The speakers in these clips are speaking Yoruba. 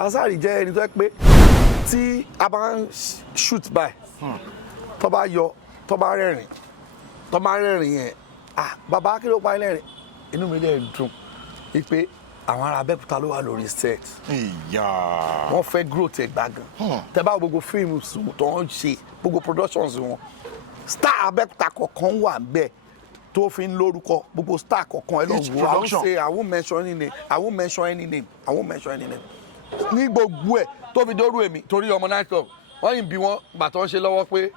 Alasari jẹ́ ẹni tó yẹ pé tí a bá ń shoot by tó bá yọ tó bá rẹ́rìn yẹn bàbá kí ló pa ẹ́ lẹ́rìn inú mi lè dùn wípé àwọn ará Abẹ́òkúta ló wà lórí set wọ́n fẹ́ growth ẹ̀ gbà gan tẹ́ bá gbogbo fíìmù tó ń ṣe gbogbo productions wọn star Abẹ́òkúta kọ̀ọ̀kan wà bẹ́ẹ̀ tó fi ń lórúkọ gbogbo star kọ̀ọ̀kan ẹ lọ wo I won't mention any name I won't mention any name ní gbogbo ẹ̀ tó fi dóru èmi torí ọmọ night club wọ́n yìí bí wọ́n bàtọ́ ń ṣe lọ́wọ́ pé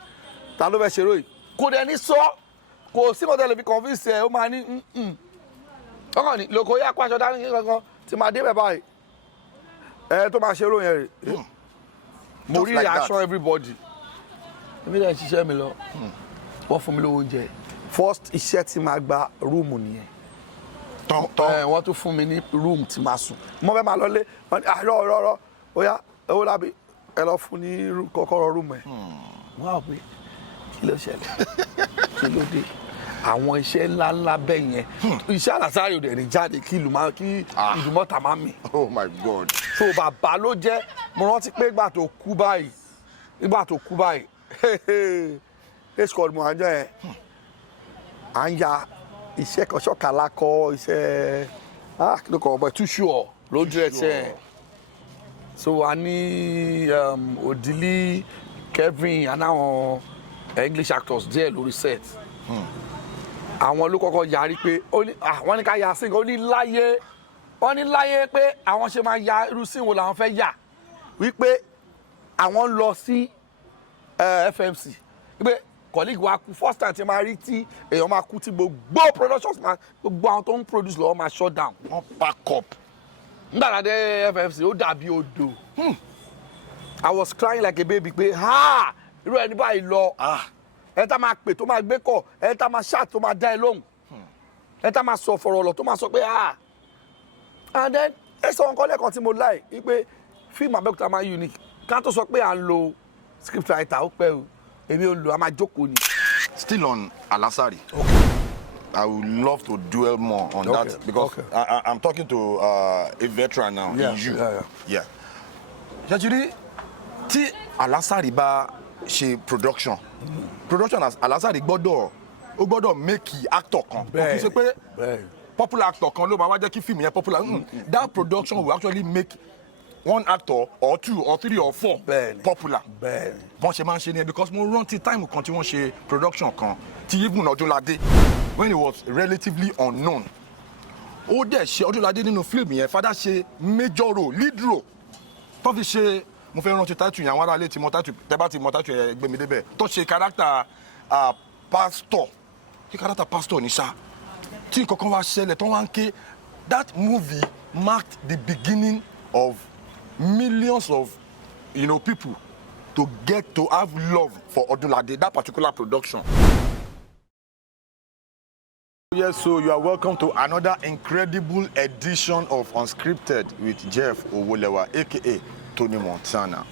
ta ló fẹ́ ṣe ròyìn kò dẹ̀ ní sọ kò sí kò tẹ̀lé fi convince ẹ̀ ó máa ní ọkàn ní lóko yá kó aṣọ dání kankan tí máa dé bẹ̀ báyìí ẹ tó máa ṣe ròyìn rẹ̀ mo rí reaction everybody èmi dẹ̀ ṣiṣẹ́ mi lọ wọ́n fún mi lówó oúnjẹ first iṣẹ́ tí máa gba rúùmù nìyẹn wọ́n tún fún mi ní rúùmù tí máa sùn mo fẹ́ máa lọlé rọ ó yá owó lábí ẹ lọ fún ní kọ́kọ́rọ́ rúùmù ẹ̀ wọ́n á pè kí ló ṣẹlẹ̀ kí ló dé àwọn iṣẹ́ ńláńlá bẹ́ẹ̀ yẹn iṣẹ́ Alasari ò dẹ̀ ní jáde kí ìdùmọ̀tà máa mì. Oh my God. so bàbá ló jẹ́ mo rántí pé ìgbà tó kú báyìí h-code mo àjọ yẹn à ń ya iṣẹ́ kan ṣọ́kàlá kọ́ iṣẹ́ kí ló kọ́ ọ̀bẹ túṣù ọ̀ lójú ẹsẹ̀ so a ní Odili Kevin anáwọn English actors díẹ̀ lórí set àwọn ló kọ́kọ́ yarí pé wọ́n ní ká ya sí nǹkan wọ́n ní láyé pé àwọn ṣe máa ya irú sí wo làwọn fẹ́ yà wípé àwọn ń lọ sí FMC wípé colleague wa kú first time tí máa rí tí èèyàn máa kú tí gbogbo productions gbogbo àwọn tó ń produce lọ́wọ́ máa shut down wọ́n pack up nígbà dé FMC ó dàbí odò I was crying like a baby pé irú ẹni báyìí lọ ẹ tá máa pè tó máa gbé kọ ẹ tá máa ṣáà tó máa dá ẹ lóhùn ẹ tá máa sọ fọ̀rọ̀ lọ tó máa sọ pé and then ẹ sọ nǹkan lẹ́ẹ̀kan tí mo láì wípé fíìmù Abẹ́òkúta máa unique ká tó sọ pé à ń lo script writer ó pẹ́ o èmi ò lò a máa jókòó ni. Still on Alasari. I would love to dwell more on that because I'm talking to a veteran now. Yeah, in you. Yeah. Ṣé tí Alasari bá ṣe production as Alasari gbọ́dọ̀ make actor kan. Kì í ṣe pé popular actor kan ló máa wá jẹ́ kí fíìmù yẹn popular. That production will actually make one actor or two or three or four popular. Wọ́n ṣe máa ń ṣe ni because mo rántí time kan tí wọ́n ṣe production kan tí even Ọdúnládé when he was relatively unknown. Ó dẹ̀ ṣe Ọdúnládé nínú fíìmù yẹn Fada ṣe major role lead role tó fi ṣe mo fẹ́ rántí title yẹn àwọn ará ilé tí mo title tẹ́ bá ti mọ title yẹn gbé mi débẹ̀ tó ṣe character pastor kí character pastor ní sá tí nǹkan kan wá ṣẹlẹ̀ tó wá ń ké that movie marked the beginning of millions of people to get to have love for Odunlade, that particular production. Yes, so you are welcome to another incredible edition of Unscripted with Jeff Owolewa, aka Tony Montana.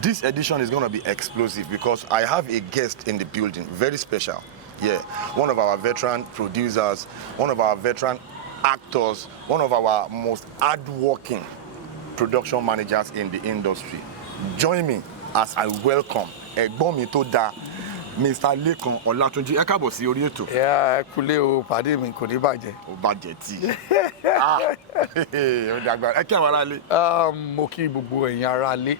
This edition is going to be explosive because I have a guest in the building, very special. Yeah, one of our veteran producers, one of our veteran actors, one of our most hardworking production managers in the industry. Join me as I welcome ẹ̀gbọ́n mi tó dáa Mr. Lekan Olatunji. Ẹ káàbọ̀ sí orí ètò. Ẹ kúlé o pàdé mi kò ní bàjẹ́. Ó bàjẹ́ tí. Ó dàgbà. Ẹ kí àwọn ará ilé. Mo kí gbogbo ẹ̀yin ará ilé.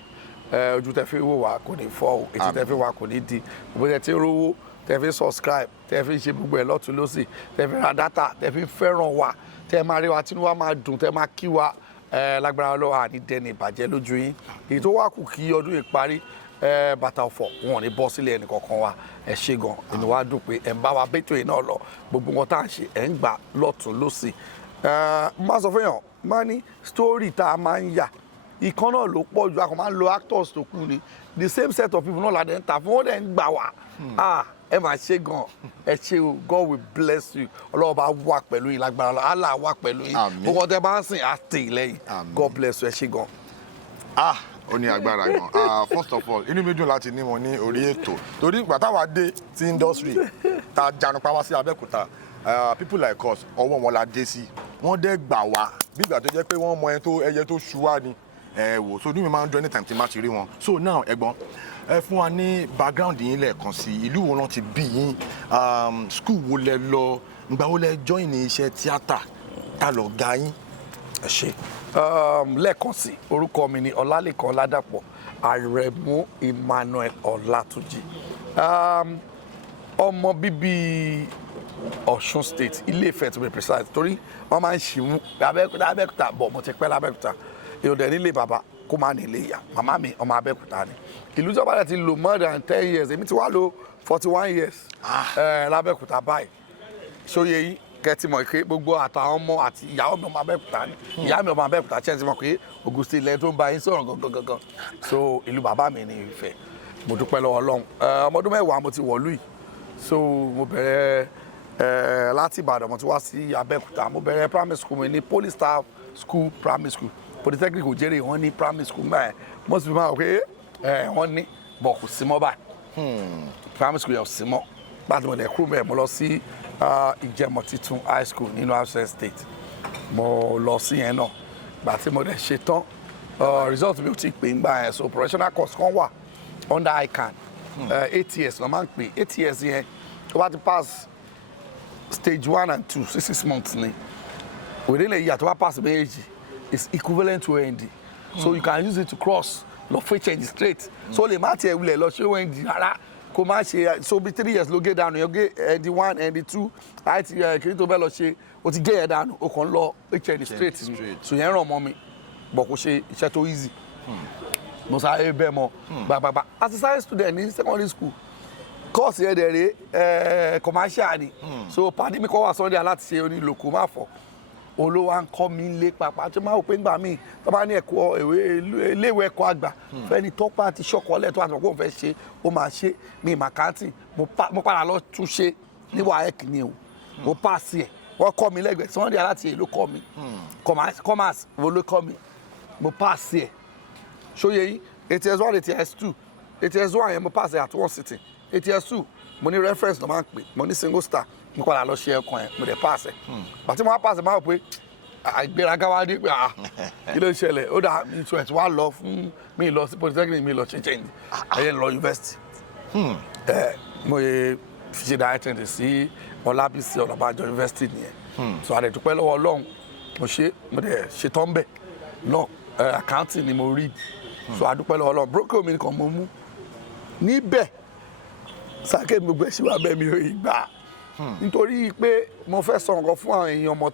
Ojú tẹ́ fi wò wá kò ní fọ́ o, etí tẹ́ fi wá kò ní di. Gbogbo tẹ́ ti rówó, tẹ́ fi subscribe, tẹ́ fi ṣe gbogbo ẹ̀ lọ́tùn lósì, tẹ́ fi ra data, tẹ́ fi fẹ́ràn wa, tẹ́ máa rí wa tínú wa máa dùn, tẹ́ máa kí wa. Lágbára Ọlọ́run àní dẹni ìbàjẹ́ lójú yín èyí tó wá kù kí ọdún yìí parí bàtà ọ̀fọ̀ wọn ò ní bọ́ sílẹ̀ ẹnì kankan wa ẹ ṣé gan inú wa dùn pé ẹ ń bá wa bẹ́tò yìí náà lọ gbogbo wọn tá à ń ṣe ẹ ń gbà lọ́tún lọ́sì má sọ fún yàn má ní story tá a máa ń yà ìkan náà ló pọ̀ jù a kò máa ń lo actors tó kù ni the same set of people náà la dẹ̀ ń ta fún wọn dẹ̀ ń gbà wá ẹ máa ṣe gan ẹ ṣe o God will bless you Ọlọ́run bá wà pẹ̀lú yín lágbára lọ Allah wà pẹ̀lú yín gbogbo ọtẹ bá ń sìn á tè lẹ́yìn God bless you ẹ ṣe gan. Ó ní agbára gan first of all inú mi dùn láti ní wọn ní orí ètò torí ìgbà táwa dé sí industry ta janupa wá sí Abẹ́òkúta people like us ọwọ́ wọn la dé sí wọ́n dẹ̀ gbà wá bí ìgbà tó jẹ́ pé wọ́n mọ ẹyẹ tó ṣu wá ni wò so ní mi máa ń dún anytime tí n bá ti rí wọn. So now ẹ̀gbọ́n ẹ fún wa ní background yín lẹ́ẹ̀kan sí ìlú wo lọ́n ti bí yín school wo lẹ lọ ìgbà wo lẹ join ní iṣẹ́ tíátà ta lọ ga yín. ẹ ṣé lẹ́ẹ̀kan sí orúkọ mi ni Ọlálékan Ọládàpọ̀ Àrẹ̀mú Emmanuel Olatunji ọmọ bíbí Ọ̀ṣun state Ilé-Ifẹ̀ to be precise torí wọ́n máa ń ṣìmú Abẹ́òkúta bọ̀ mo ti pẹ́ l'Abẹ́òkúta èrò dẹ̀ nílé bàbá kó má nílé ìyá màmá mi ọmọ Abẹ́òkúta ni ìlú tí wọ́n bá dẹ̀ ti lò more than 10 years èmi ti wá lò 41 years l'Abẹ́òkúta báyìí ṣóyè yìí kẹ́tì mọ̀ pé gbogbo àtàwọn ọmọ àti ìyàwó mi ọmọ Abẹ́òkúta ni ìyá mi ọmọ Abẹ́òkúta ṣẹ́ ti mọ̀ pé Ògùn state lẹ́yìn tó ń bá yín sọ̀rọ̀ gangan so ìlú bàbá mi ní Ifẹ̀ mo dúpẹ́ lọ́wọ́ Ọlọ́run ọmọ ọdún mẹ́wàá mo ti wọ̀lú yìí so mo bẹ̀rẹ̀ láti Ìbàdàn mo ti wá sí Abẹ́òkúta mo bẹ̀rẹ̀ primary school mi ní Police Staff School primary school Polytechnic Òjèrè wọ́n ní primary school gbà yẹn mo sì fi máa wọ pé wọ́n ní bọ̀ kò sí mọ́ báyìí primary school yẹn ò sí mọ́ láti mo dẹ̀ kúrò bẹ́ẹ̀ mo lọ sí Ìjẹ̀mọ̀ Titun high school nínú Abia State mo lọ sí yẹn náà gbà tí mo dẹ̀ ṣe tán result mi ò tí ì pè ń gbà yẹn so professional course kan wà under ICAN 8 years ló máa ń pè 8 years yẹn tó bá ti pass stage 1 and 2 6 months ni within a year tó bá pass méjì is equivalent to OND so you can use it to cross lọ fún change straight so lè má tiẹ̀ wulẹ̀ lọ ṣé OND rárá kó má ṣe so bí 3 years ló gé dànù yẹn gé ND1 ND2 àti kìí tó fẹ́ lọ ṣe o ti gé yẹn dànù o kàn lọ HND straight so yẹn ràn mọ́ mi bọ̀ kó ṣe iṣẹ́ tó easy mo sáré bẹ́ẹ̀ mọ́ gbàgbàgbà as a science student ní secondary school course yẹn dẹ̀ rè commercial ni so pàdé mi kọ́ wà Sunday láti ṣe onílòkó má fọ́ olówó à ń kọ́ mi lé pàpà tó máa wò pé ńgbà míì tó bá ní ẹ̀kọ́ iléèwé ẹ̀kọ́ àgbà fẹ́ni tọ́pá àti ṣọ́kọ́lẹ̀ tó àtàwọn kò fẹ́ ṣe ó máa ṣe ní màkàntì mo padà lọ tún ṣe ní WAEC ni o mo pass ẹ̀ wọ́n kọ́ mi lẹ́gbẹ̀ẹ́ Sunday láti èyí ló kọ́ mi commerce wo ló kọ́ mi mo pass ẹ̀ ṣóyè yìí ATS1 ATS2 ATS1 yẹn mo pass ẹ̀ at one sitting ATS2 mo ní reference ló máa ń pè mo ní single star mo padà lọ ṣe ẹ̀kan yẹn mo dẹ̀ pass ẹ̀ bàtí mo wá pass ẹ̀ máa wò pé àgbéraga wá dé pé kí ló ń ṣẹlẹ̀ ó dà ìṣù ẹ̀ tí wàá lọ fún mi lọ sí polytechnic mi lọ ṣe change ẹ̀yẹ lọ university mo yẹ fi ṣe direct entry sí Ọlábísí Ọ̀nàbànjọ university nìyẹn so àdè dúpẹ́ lọ́wọ́ Ọlọ́run mo dẹ̀ ṣe tán bẹ̀ náà accounting ni mo read so àdúpẹ́ lọ́wọ́ Ọlọ́run broker mi nìkan mo mú níbẹ̀ sáké mi gbé síwá bẹ́ẹ̀ mi ò ì gbà nítorí pé mo fẹ́ sọ nǹkan fún àwọn èèyàn ọmọ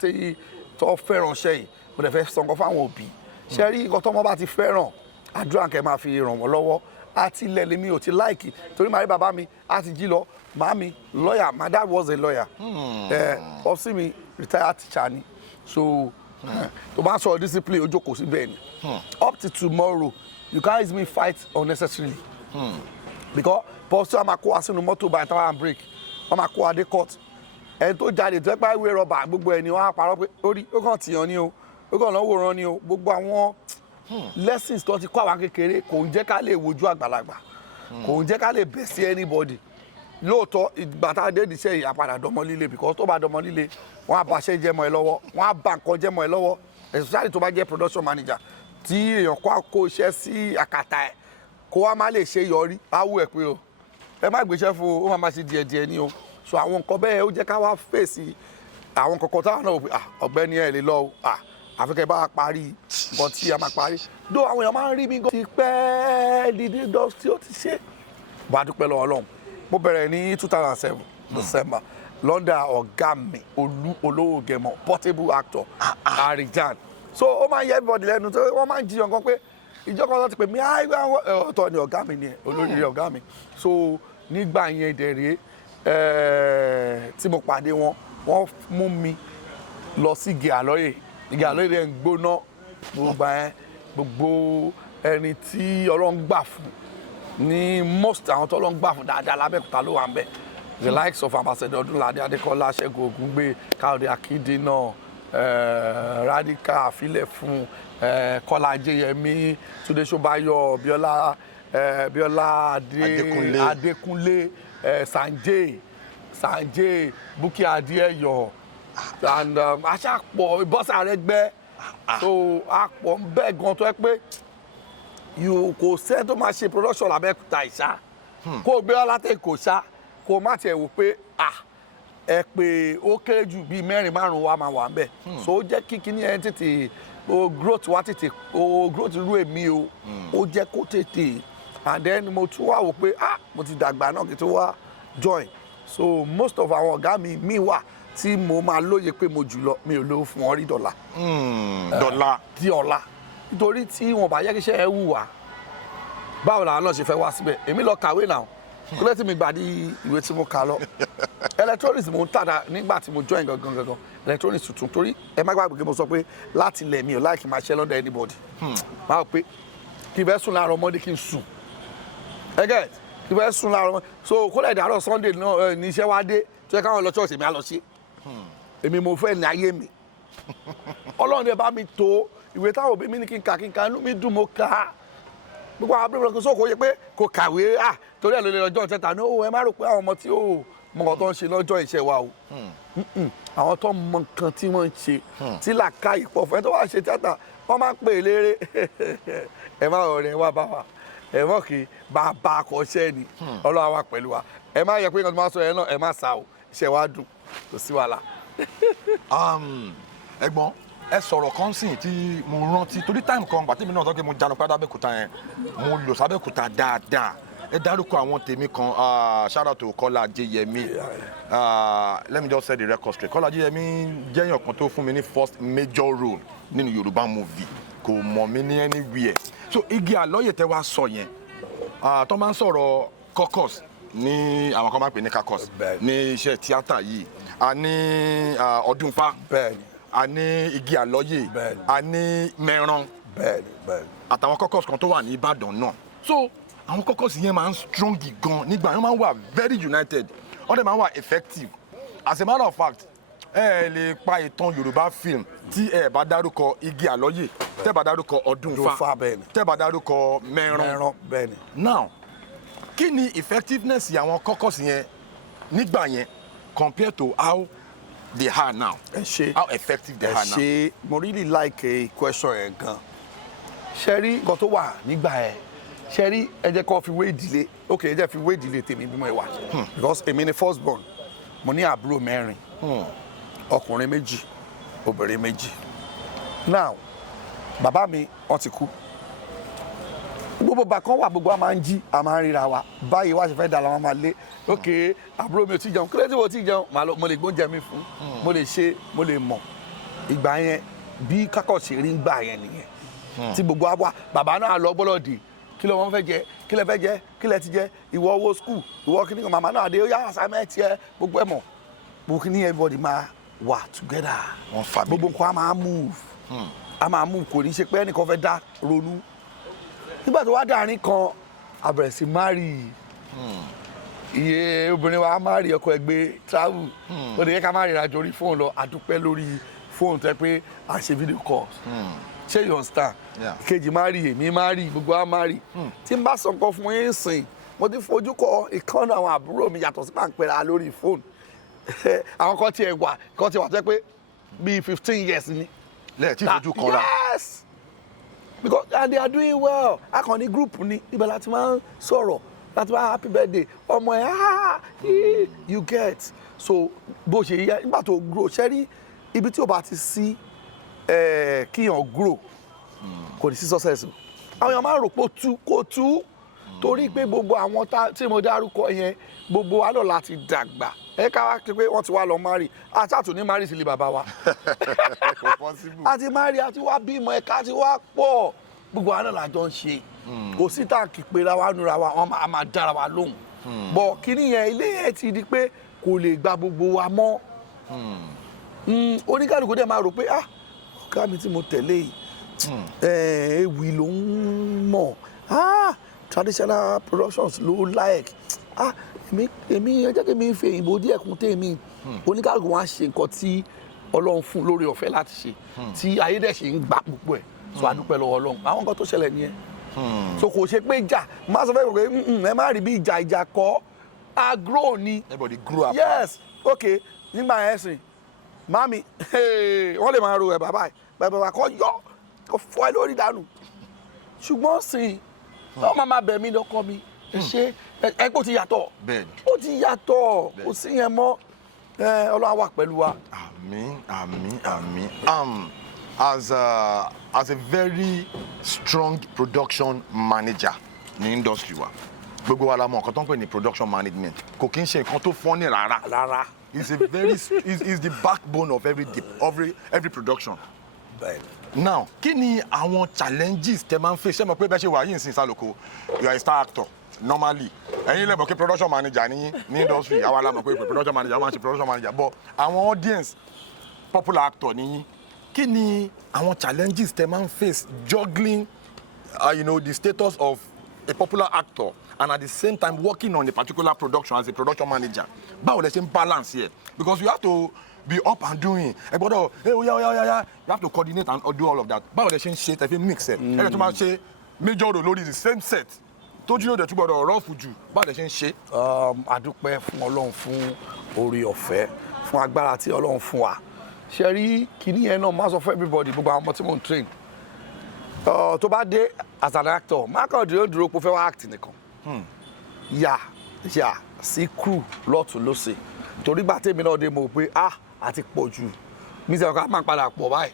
tó fẹ́ràn iṣẹ́ yìí mo dẹ̀ fẹ́ sọ nǹkan fún àwọn òbí ṣe rí nǹkan tọ́mọ bá ti fẹ́ràn àdúrà kẹ́ máa fi ràn wọ́n lọ́wọ́ àti ilẹ̀ lèmi ò ti láìkì torí màá rí bàbá mi á ti jí lọ màámi lawyer my dad was a lawyer ọ̀sìn mi retired teacher ni so tó bá sọ discipline ojú kò sí bẹ́ẹ̀ ni up to tomorrow you can't use me fight unnecessarily because pọ́sí wa máa kó wa sínú mọ́tò by tower and break wọ́n máa kó wa dé court ẹni tó jáde tó ẹgbẹ́ ìwé rọ̀bà gbogbo ẹni wọ́n á parọ́ pé orí ó kàn tìyàn ni o ó kàn náà wòran ni o gbogbo àwọn lessons tó ti kọ́ àwọn kékeré kò ń jẹ́ ká lè wojú àgbàlagbà kò ń jẹ́ ká lè bẹ̀ sí anybody lóòótọ́ ìgbà tá a dé ìdíṣẹ́ yìí àpàdà dọmọ líle because tó bá dọmọ líle wọ́n á bàṣẹ́ jẹ́ mọ́ ẹ lọ́wọ́ wọ́n á bà nǹkan jẹ́ mọ́ ẹ lọ́wọ́ especially tó bá jẹ́ production manager tí èèyàn kó iṣẹ́ sí àkàtà ẹ̀ kó wá má lè ṣe yọrí á wù ẹ̀ pé o ẹ má gbéṣẹ́ fún o ó máa ṣe díẹ̀díẹ̀ ni o so àwọn nǹkan bẹ́ẹ̀ ó jẹ́ ká wá fèsì àwọn kọ̀ọ̀kan táwọn náà wò pé ọ̀gbẹ́ni ẹ̀ lè lọ o àfikẹ́ bá parí nǹkan tí a máa parí dó àwọn èèyàn máa ń rí mi gan ti pẹ́ dídí dọ́ tí ó ti ṣe bá a dúpẹ́ lọ́wọ́ Ọlọ́run mo bẹ̀rẹ̀ ní 2007 December London ọ̀gá mi olówó gẹ̀mọ̀ portable actor Arijan so ó máa ń yẹ everybody lẹ́nu tó wọ́n máa ń jiyàn gan pé ìjọba ọ̀tọ̀ ti pè mí ọ̀tọ̀ ni ọ̀gá mi ni olórí ọ̀gá mi so nígbà yẹn dẹ̀rẹ̀ tí mo pàdé wọn wọ́n mú mi lọ sí Ìgè-Àlọ́yè Ìgè-Àlọ́yè rẹ̀ ń gbóná gbogbo ẹni tí Ọlọ́run gbà fún ní most àwọn tó Ọlọ́run gbà fún dáadáa l'Abẹ́òkúta ló wà ń bẹ̀ the likes of Ambassador Ọdúnládé Adékọ́lá Ṣẹ́gun Ògúngbè Káyọ̀dé Akíndénà Radical Àfilẹ̀ fún Kọ́lá Ajéyẹmí Túndé Ṣóbáyọ̀ Bíọ́lá Adékúnlé Sanjay Bukky Adéẹyọ and aṣáàpọ̀ Bọ́sà Arẹ́gbẹ́ so àpọ̀ ń bẹ́ẹ̀ gan tó yẹ pé kò sẹ́ni tó máa ṣe production l'Abẹ́òkúta ìṣá kó o gbé wá láti Èkó ṣá kó o má tiẹ̀ wò pé ẹ pé ó kéré jù bíi 4-5 wa máa wà ń bẹ̀ so ó jẹ́ kí kíní ẹ tètè growth wa tètè growth irú èmi o ó jẹ́ kó tètè and then mo tún wá wò pé mo ti dàgbà náà kí n tó wá join so most of àwọn ọ̀gá mi wà tí mo máa lóye pé mo jùlọ mi ò lówó fún ọ rí dọ́là. dọ́là. di ọ̀la nítorí tí wọn bá yẹ kí iṣẹ́ ẹ wù wá báwo làwọn náà ṣe fẹ́ wá síbẹ̀ èmi lọ kàwé náà kó lẹ́tí mi gbà di ìwé tí mo kà lọ electronics mo ń tàdá nígbà tí mo join gangan electronics tuntun torí ẹ má gbàgbé pé mo sọ pé láti ilẹ̀ mi ò láì kí n máa ṣe lọ́dọ̀ anybody máa pé kí n fẹ́ sùn láàárọ̀ ọmọdé kí n sùn ẹgẹ́ kí n fẹ́ sùn láàárọ̀ ọmọdé so kó lẹ̀ dàárọ̀ Sunday náà ní iṣẹ́ wá dé tó yẹ káwọn lọ church èmi á lọ sí èmi mo fẹ́ ní ayé mi Ọlọ́run dẹ̀ bá mi tó ìwé táwọn òbí mi ní kí n kà inú mi dùn mo kà á gbogbo àwọn abúlé kò sóko yẹ pé kò kàwé torí ẹ̀ ló lè lọ́jọ́ ìtẹ́ta ní ẹ má rò pé àwọn ọmọ tí ó mọ nǹkan tó ń ṣe lọ́jọ́ ìṣẹ́ wa o àwọn tó mọ nǹkan tí wọ́n ń ṣe tí làákàyè pọ̀ fún ẹ tó wá ṣe tíátà wọ́n máa ń pè é léré ẹ má ọ̀rẹ́ wa bá wa ẹ mọ̀ kí bàbá akọ́ṣẹ́ ni Ọlọ́run wa pẹ̀lú wa ẹ má yẹ pé nǹkan tó máa sọ yẹn náà ẹ má sá o iṣẹ́ wa dùn kò sí wàhálà. ẹ̀gbọ́n ẹ sọ̀rọ̀ kan sìn tí mo rántí torí táìmù kan gbà tèmi náà sọ pé mo jánu padà Abẹ́òkúta yẹn mo lò sábẹ́òkúta dáadáa ẹ dárúkọ àwọn tèmi kan shout out to Kọ́lá Ajéyẹmí let me just say the record straight Kọ́lá Ajéyẹmí jẹ́yàn kan tó fún mi ní first major role nínú Yorùbá movie kò mọ̀ mí ní anywhere so igi àlọ́yè tẹ́ wá sọ yẹn tó máa ń sọ̀rọ̀ caucus ní àwọn kan máa ń pè ní caucus ní iṣẹ́ tíátà yìí a ní Ọdúnfá a ní igi àlọ́yè a ní mẹ́ran àtàwọn caucus kan tó wà ní Ìbàdàn náà so àwọn caucus yẹn máa ń strong gan nígbà yẹn máa ń wà very united wọ́n dẹ̀ máa ń wà effective as a matter of fact ẹ lè pa ìtàn Yorùbá film tí ẹ bá dárúkọ igi àlọ́yè tẹ́ bá dárúkọ Ọdúnfá tẹ́ bá dárúkọ mẹ́ran now kí ni effectiveness àwọn caucus yẹn nígbà yẹn compared to how they are now how effective they are now. mo really like a question yẹn gan ṣe rí nǹkan tó wà nígbà yẹn ṣe rí ẹ jẹ́ kó fi wé ìdílé ok ẹ jẹ́ fi wé ìdílé tèmi bí mo wà because èmi ni first born mo ní àbúrò 4 ọkùnrin 2 obìnrin 2 now bàbá mi wọ́n ti kú gbogbo bá kan wà gbogbo a máa ń jí a máa ń ríra wa báyìí wá ṣe fẹ́ dà la máa lé ok àbúrò mi ò tí jẹun kílẹ̀ tí mo ti jẹun mo lè gbóúnjẹ mi fún mo lè ṣe mo lè mọ̀ ìgbà yẹn bí kákọ̀ ṣe rí ń gbà yẹn nìyẹn tí gbogbo wa bàbá náà lọ gbọ́dọ̀ kí ló wọ́n fẹ́ jẹ kí lẹ fẹ́ jẹ kí lẹ ti jẹ ìwọ owó skul ìwọ kí ni kan màmá náà dé ó yá assignment yẹ gbogbo ẹ̀ mọ̀ gbogbo kí ni everybody máa wà together gbogbo nǹkan a máa move kò ní ṣe pé ẹnìkan fẹ́ dá ronú nígbà tó wá dáàrin kan a bẹ̀rẹ̀ sí marry iye obìnrin wa marry ọkọ ẹgbẹ́ travel ó lè yẹ ká má rìnrìn àjò orí fóònù lọ àdúpẹ́ lórí fóònù tẹ́ pé à ń ṣe video calls ṣé you understand kejì marry èmi marry gbogbo wa marry tí n bá sọ nǹkan fún yín sìn mo ti fojú kọ ìkànnì àwọn àbúrò mi yàtọ̀ sí pàǹpẹ̀rẹ̀ lórí fóònù àwọn kan tiẹ̀ wà tẹ́ pé bíi 15 years ni lẹ́ẹ̀tì fojú kan ra. yes because and they are doing well akọni group ni ibẹ̀ láti máa ń sọ̀rọ̀ láti máa happy birthday ọmọ ẹ̀ you get so bó ṣe yẹ nígbà tó grow ṣẹ́rí ibi tí o bá ti sí kíyàn grow kò ní sí success àwọn èèyàn máa ń rò pé kò tú torí pé gbogbo àwọn tí mo dárúkọ yẹn gbogbo wa náà láti dàgbà ká wá pé wọ́n ti wá lọ marry àtàtù ní marry sílé bàbá wa àti marry àti wá bímọ ẹ̀ka ti wá pọ̀ gbogbo wa náà lájọ ń ṣe kò sí táǹkì pera wa nura wa wọ́n máa dára wa lóhùn bọ̀ kíní yẹn ilé yẹn ti di pé kò lè gba gbogbo wa mọ́ oníkàlùkù dẹ̀ máa rò pé ọ̀gá mi tí mo tẹ̀lé yìí ewì ló ń mọ̀ traditional productions ló like èmi ẹ jẹ́ kí mi fi èyìnbó díẹ̀ kún tèmi oníkàlùkù wọn á ṣe nǹkan tí Ọlọ́run fún lórí ọ̀fẹ́ láti ṣe tí ayé dẹ̀ ṣe ń gbà púpọ̀ ẹ̀ so a dúpẹ́ lọ́wọ́ Ọlọ́run àwọn nǹkan tó ṣẹlẹ̀ nìyẹn so kò ṣe pé ìjà má sọ fẹ́ pé ẹ má rí bí ìjà kọ́ a grow ni everybody grew up yes okay nígbà yẹn sìn mami wọ́n lè máa ro ẹ̀ bàbá kọ́ yọ kọ́ fọ́ ẹ lórí dànù ṣùgbọ́n sìn ọmọ máa bẹ̀ mí lọ́kọ mi ṣe ẹ kó ti yàtọ̀ ó ti yàtọ̀ kò sí yẹn mọ́ Ọlọ́run wà pẹ̀lú wa. Àmín. As a very strong production manager ní industry wa gbogbo wa la mọ̀ nǹkan tó ń pè ní production management kò kí ń ṣe nǹkan tó fọ́nì rárá. It's the backbone of every production. Now kí ni àwọn challenges tẹ máa ń face ṣé mo pé bẹ́ẹ̀ ṣe wà yìí nsìn Saloko you are a star actor normally ẹ̀yin lè mọ̀ pé production manager ní industry àwa la mọ̀ pé production manager máa ń ṣe production manager but àwọn audience popular actor ní kí ni àwọn challenges tẹ máa ń face juggling the status of a popular actor and at the same time working on a particular production as a production manager báwo lẹ ṣe ń balance here because you have to be up and doing ẹ gbọ́dọ̀ oya you have to coordinate and do all of that báwo lẹ ṣe ń ṣe tẹ fi mix ẹ ẹ lè tún máa ṣe major role lórí the same set tójú yóò dẹ̀ tún gbọ́dọ̀ rọ́ọ̀fù jù báwo lẹ ṣe ń ṣe. adúpẹ́ fún Ọlọ́run fún oore ọ̀fẹ́ fún agbára tí Ọlọ́run fún wa ṣe rí kìíní yẹn náà má sọ fún everybody gbogbo àwọn ọmọ tí mò ń train tó bá dé as an actor má kàn dúró pé ó fẹ́ wá act nìkan yà sí crew lọ́tún lọ́sẹ̀ torí gbà tèmi náà dé mo pé àti pọ̀ jù mi sẹ́wọ̀n ká máa padà pọ̀ báyìí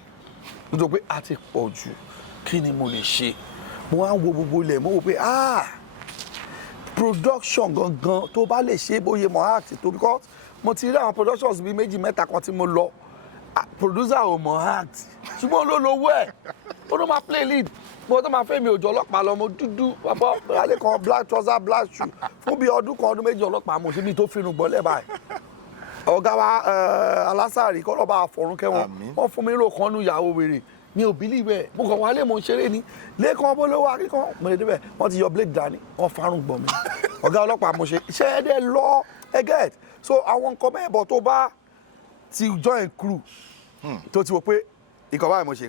nítorí pé àti pọ̀ jù kí ni mo lè ṣe mo wá ń wo gbogbo ilẹ̀ mo wò pé production gangan tó bá lè ṣe bóyá mo act tó because mo ti rí àwọn productions bíi méjì mẹ́ta kan tí mo lọ producer ò mọ̀ act ṣùgbọ́n ló lówó ẹ̀ ó ló máa play lead mo tó máa fẹ́ mi òjò ọlọ́pàá lọ mo dúdú bàbá alẹ́ kan black trouser black shoe fún bíi ọdún kan ọdún méjì ọlọ́pàá mo ṣe bí tó fínú gbọ́ lẹ́bàá ọ̀gá wa Alasari kọ́ lọ́ba àfọ̀rún kẹ́wọ̀n wọ́n fún mi rò kan nú ìyàwó wèrè mi ò believe ẹ̀ mo kàn wálé mo ń ṣeré ni Lekan Olatunji akíkan mo lè débẹ̀ wọ́n ti yọ blade dání wọ́n farun gbọ̀n mi ọ̀gá ọlọ́pàá mo ṣe iṣẹ́ ẹ̀dẹ̀ lọ ẹgẹ́t so àwọn nǹkan bẹ́ẹ̀ bọ̀ tó bá ti join crew tó ti wò pé ìkọ̀ báyìí mo ṣe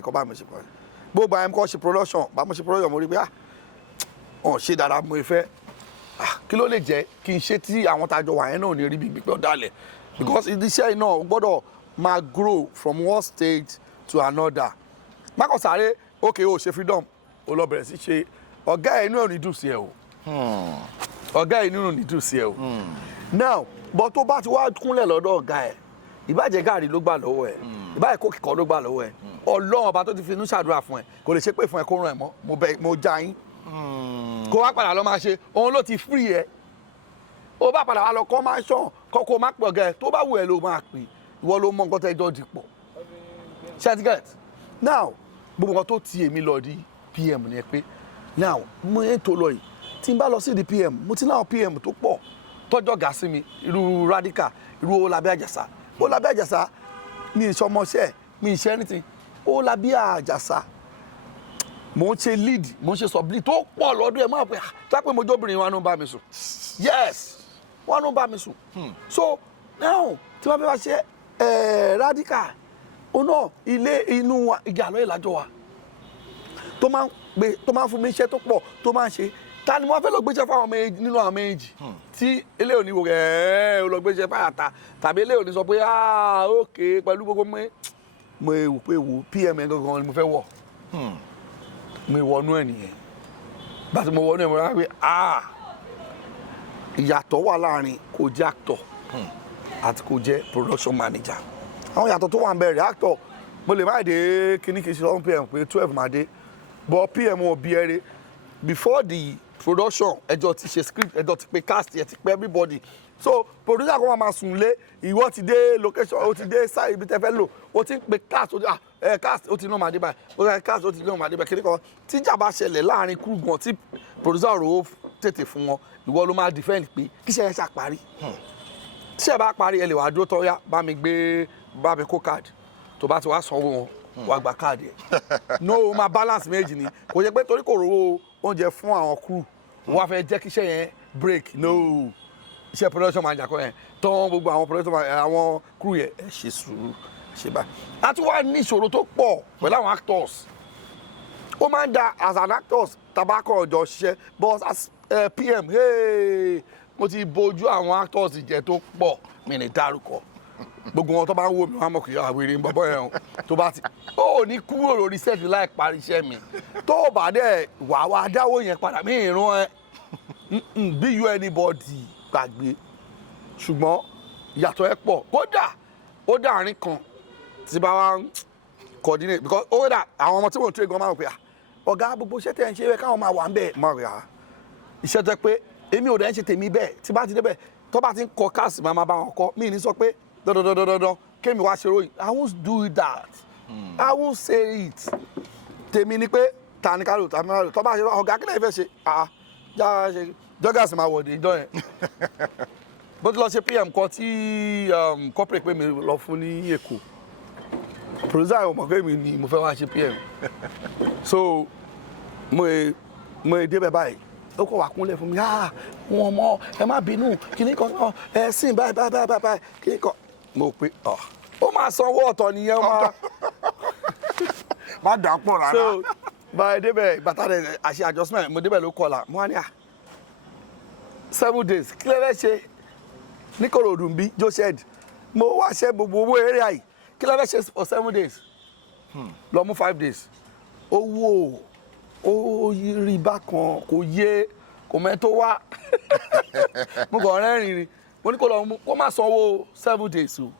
gbogbo àyẹ̀mí kọ́ ṣe production bá mo ṣe production mo rí pé ṣe dáadáa mo fẹ́ kí ló lè jẹ́ kí n ṣe tí àwọn tàjọ wà yẹn náà ní rí bí gbígbọ́ dalẹ̀ because iṣẹ́ náà gbọ́dọ̀ máa grow from one stage to another mákàn sáré okay o ṣe freedom o lọ bẹ̀rẹ̀ sí ṣe ọ̀gá ẹ̀ inú ò ní dùn sí ẹ o ọ̀gá ẹ̀ inú ò ní dùn sí ẹ o now but tó bá ti wá kúnlẹ̀ lọ́dọ̀ ọ̀gá ẹ̀ ìbàjẹ́ gàrí ló gbà lọ́wọ́ ẹ̀ ìbàjẹ́ kókì kan ló gbà lọ́wọ́ ẹ̀ Ọlọ́run ọba tó ti fi inú ṣàdúrà fún ẹ kò lè ṣe pé fún ẹ kó ràn ẹ mọ́ mo já yín kó wá padà lọ máa ṣe òun ló ti free ẹ ó bá padà wá lọ kọ́ máa ṣàn kọ́kọ́ má pọ̀ gẹ́ tó bá wù ẹ ló máa pè ìwọ ló mọ nǹkan tẹ́jọ́ di pọ̀ ṣẹ́tìgẹ́t now gbogbo nǹkan tó ti èmi lọ di PM ni ẹ pé now mo yẹn tó lọ yìí tí n bá lọ sí di PM mo ti láwọn PM tó pọ̀ tọ́jọ́ gà sí mi irú Radical irú Olabi Àjàsà mi ìṣọmọṣẹ́ mi ìṣẹ́ anything Olabi Àjàsà mo ń ṣe lead mo ń ṣe sub lead tó pọ̀ lọ́dún ẹ̀ máa pẹ́ tá pé mo jóbìnrin wọn ló ń bá mi sùn yes wọn ló ń bá mi sùn so now tí wọ́n fẹ́ wá ṣe Radical ọ̀nà ilé inú igi àlọ́ ìlàjọ wa tó máa ń fún mi iṣẹ́ tó pọ̀ tó máa ń ṣe ta ni wọ́n fẹ́ lọ gbéṣẹ́ fáwọn méjì nínú àwọn méjì tí ilé òní wò ẹ̀ ó lọ gbéṣẹ́ fáyàtà tàbí ilé òní sọ pé ok pẹ̀lú gbogbo mo wò pé wò PM ẹ̀ gangan ni mo fẹ́ wọ̀ mo wọnú ẹ̀ nìyẹn bá ti mo wọnú ẹ̀ mo rà pé ìyàtọ̀ wà láàrin kò jẹ́ actor àti kò jẹ́ production manager àwọn ìyàtọ̀ tó wà ń bẹ̀rẹ̀ actor mo lè má dé kíní kìí ṣe lọ́wọ́ PM pé 12 máa dé but PM ò bí ẹrẹ before the production ẹjọ́ ti ṣe script ẹjọ́ ti pe cast ẹ ti pe everybody so producer kan máa sùn lé ìwọ ti dé location o ti dé side ibi tẹ́ fẹ́ lò o ti pe cast o ti cast o ti náà máa dé báyìí o ti cast o ti náà máa dé báyìí kíní kan tíjà bá ṣẹlẹ̀ láàrin crew gan tí producer rò ó tètè fún wọn ìwọ ló máa defend pé kíṣẹ́ yẹn ṣá parí tíṣẹ́ bá parí ẹ lè wá dúró tọ́ yá bá mi kó card tó bá ti wá sanwó wọn wá gba káàdì ẹ no máa balance méjì ni kò jẹ́ pé torí kò rówó oúnjẹ fún àwọn crew wọ́n á fẹ́ jẹ́ kíṣẹ́ yẹn break no iṣẹ́ production manager kọ́ yẹn tán gbogbo àwọn production manager àwọn crew yẹn ẹ ṣe sùúrù ṣe báyìí a tún wá ní ìṣòro tó pọ̀ pẹ̀lú àwọn actors ó máa ń da as an actors tabakọ̀ ọjọ́ ṣiṣẹ́ but as PM mo ti bojú àwọn actors jẹ tó pọ̀ mi ní dárúkọ gbogbo wọn tó bá ń wò mí wọn mọ̀ kí àwèrè ń bọ́bọ́ yẹn o tó bá ti ó ní kúrò lórí set láì parí iṣẹ́ mi tó bá dẹ̀ wà dáwọ́ yẹn padà mí ìran ẹ bí you anybody gbàgbé ṣùgbọ́n ìyàtọ̀ ẹ pọ̀ kódà ó dàárín kan tí bá wá ń coordinate because ó dà àwọn ọmọ tí mo ń tún gan máa ń pè à ọ̀gá gbogbo iṣẹ́ tẹ̀ ń ṣe káwọn máa wà ń bẹ̀ máa rẹ̀ á iṣẹ́ tó pé èmi ò dẹ̀ ń ṣe tèmi bẹ́ẹ̀ tí bá ti débẹ̀ tó bá ti ń kọ káàsì máa bá wọn kọ mí ní sọ pé dandandandandan kémi wá ṣe ròyìn I won't do that I won't say it tèmi ni pé tani ká lò tani ká lò tó bá ṣe ọ̀gá kí lè fẹ́ ṣe já ṣe jọ́gàsì máa wọ̀dé ìjọ yẹn bó ti lọ ṣe PM kan tí corporate pé mi lọ fún ní Èkó producer ò mọ̀ pé mi ni mo fẹ́ wá ṣe PM so mo débẹ̀ báyìí ó kọ̀ wá kúnlẹ̀ fún mi wọn mọ ẹ má bínú kíní kan ẹ sìn báyìí kíní kan mo pe ó máa sanwó ọ̀tọ̀ nìyẹn má dà pọ̀ rárá. so báyìí débẹ̀ bàtà rẹ̀ àṣẹ adjustment mo débẹ̀ ló kọlà mo wá ní 7 days kí lè fẹ́ ṣe ní Kòròdú bí Joseph mo wá ṣe gbogbo owó eré àyè kí lè fẹ́ ṣe for 7 days lọ mú 5 days owó ó rí bákan kò yé kò mẹ́ tó wá mo kàn rẹ́rìn ni mo ní kó lọ kó má sanwó 7 days o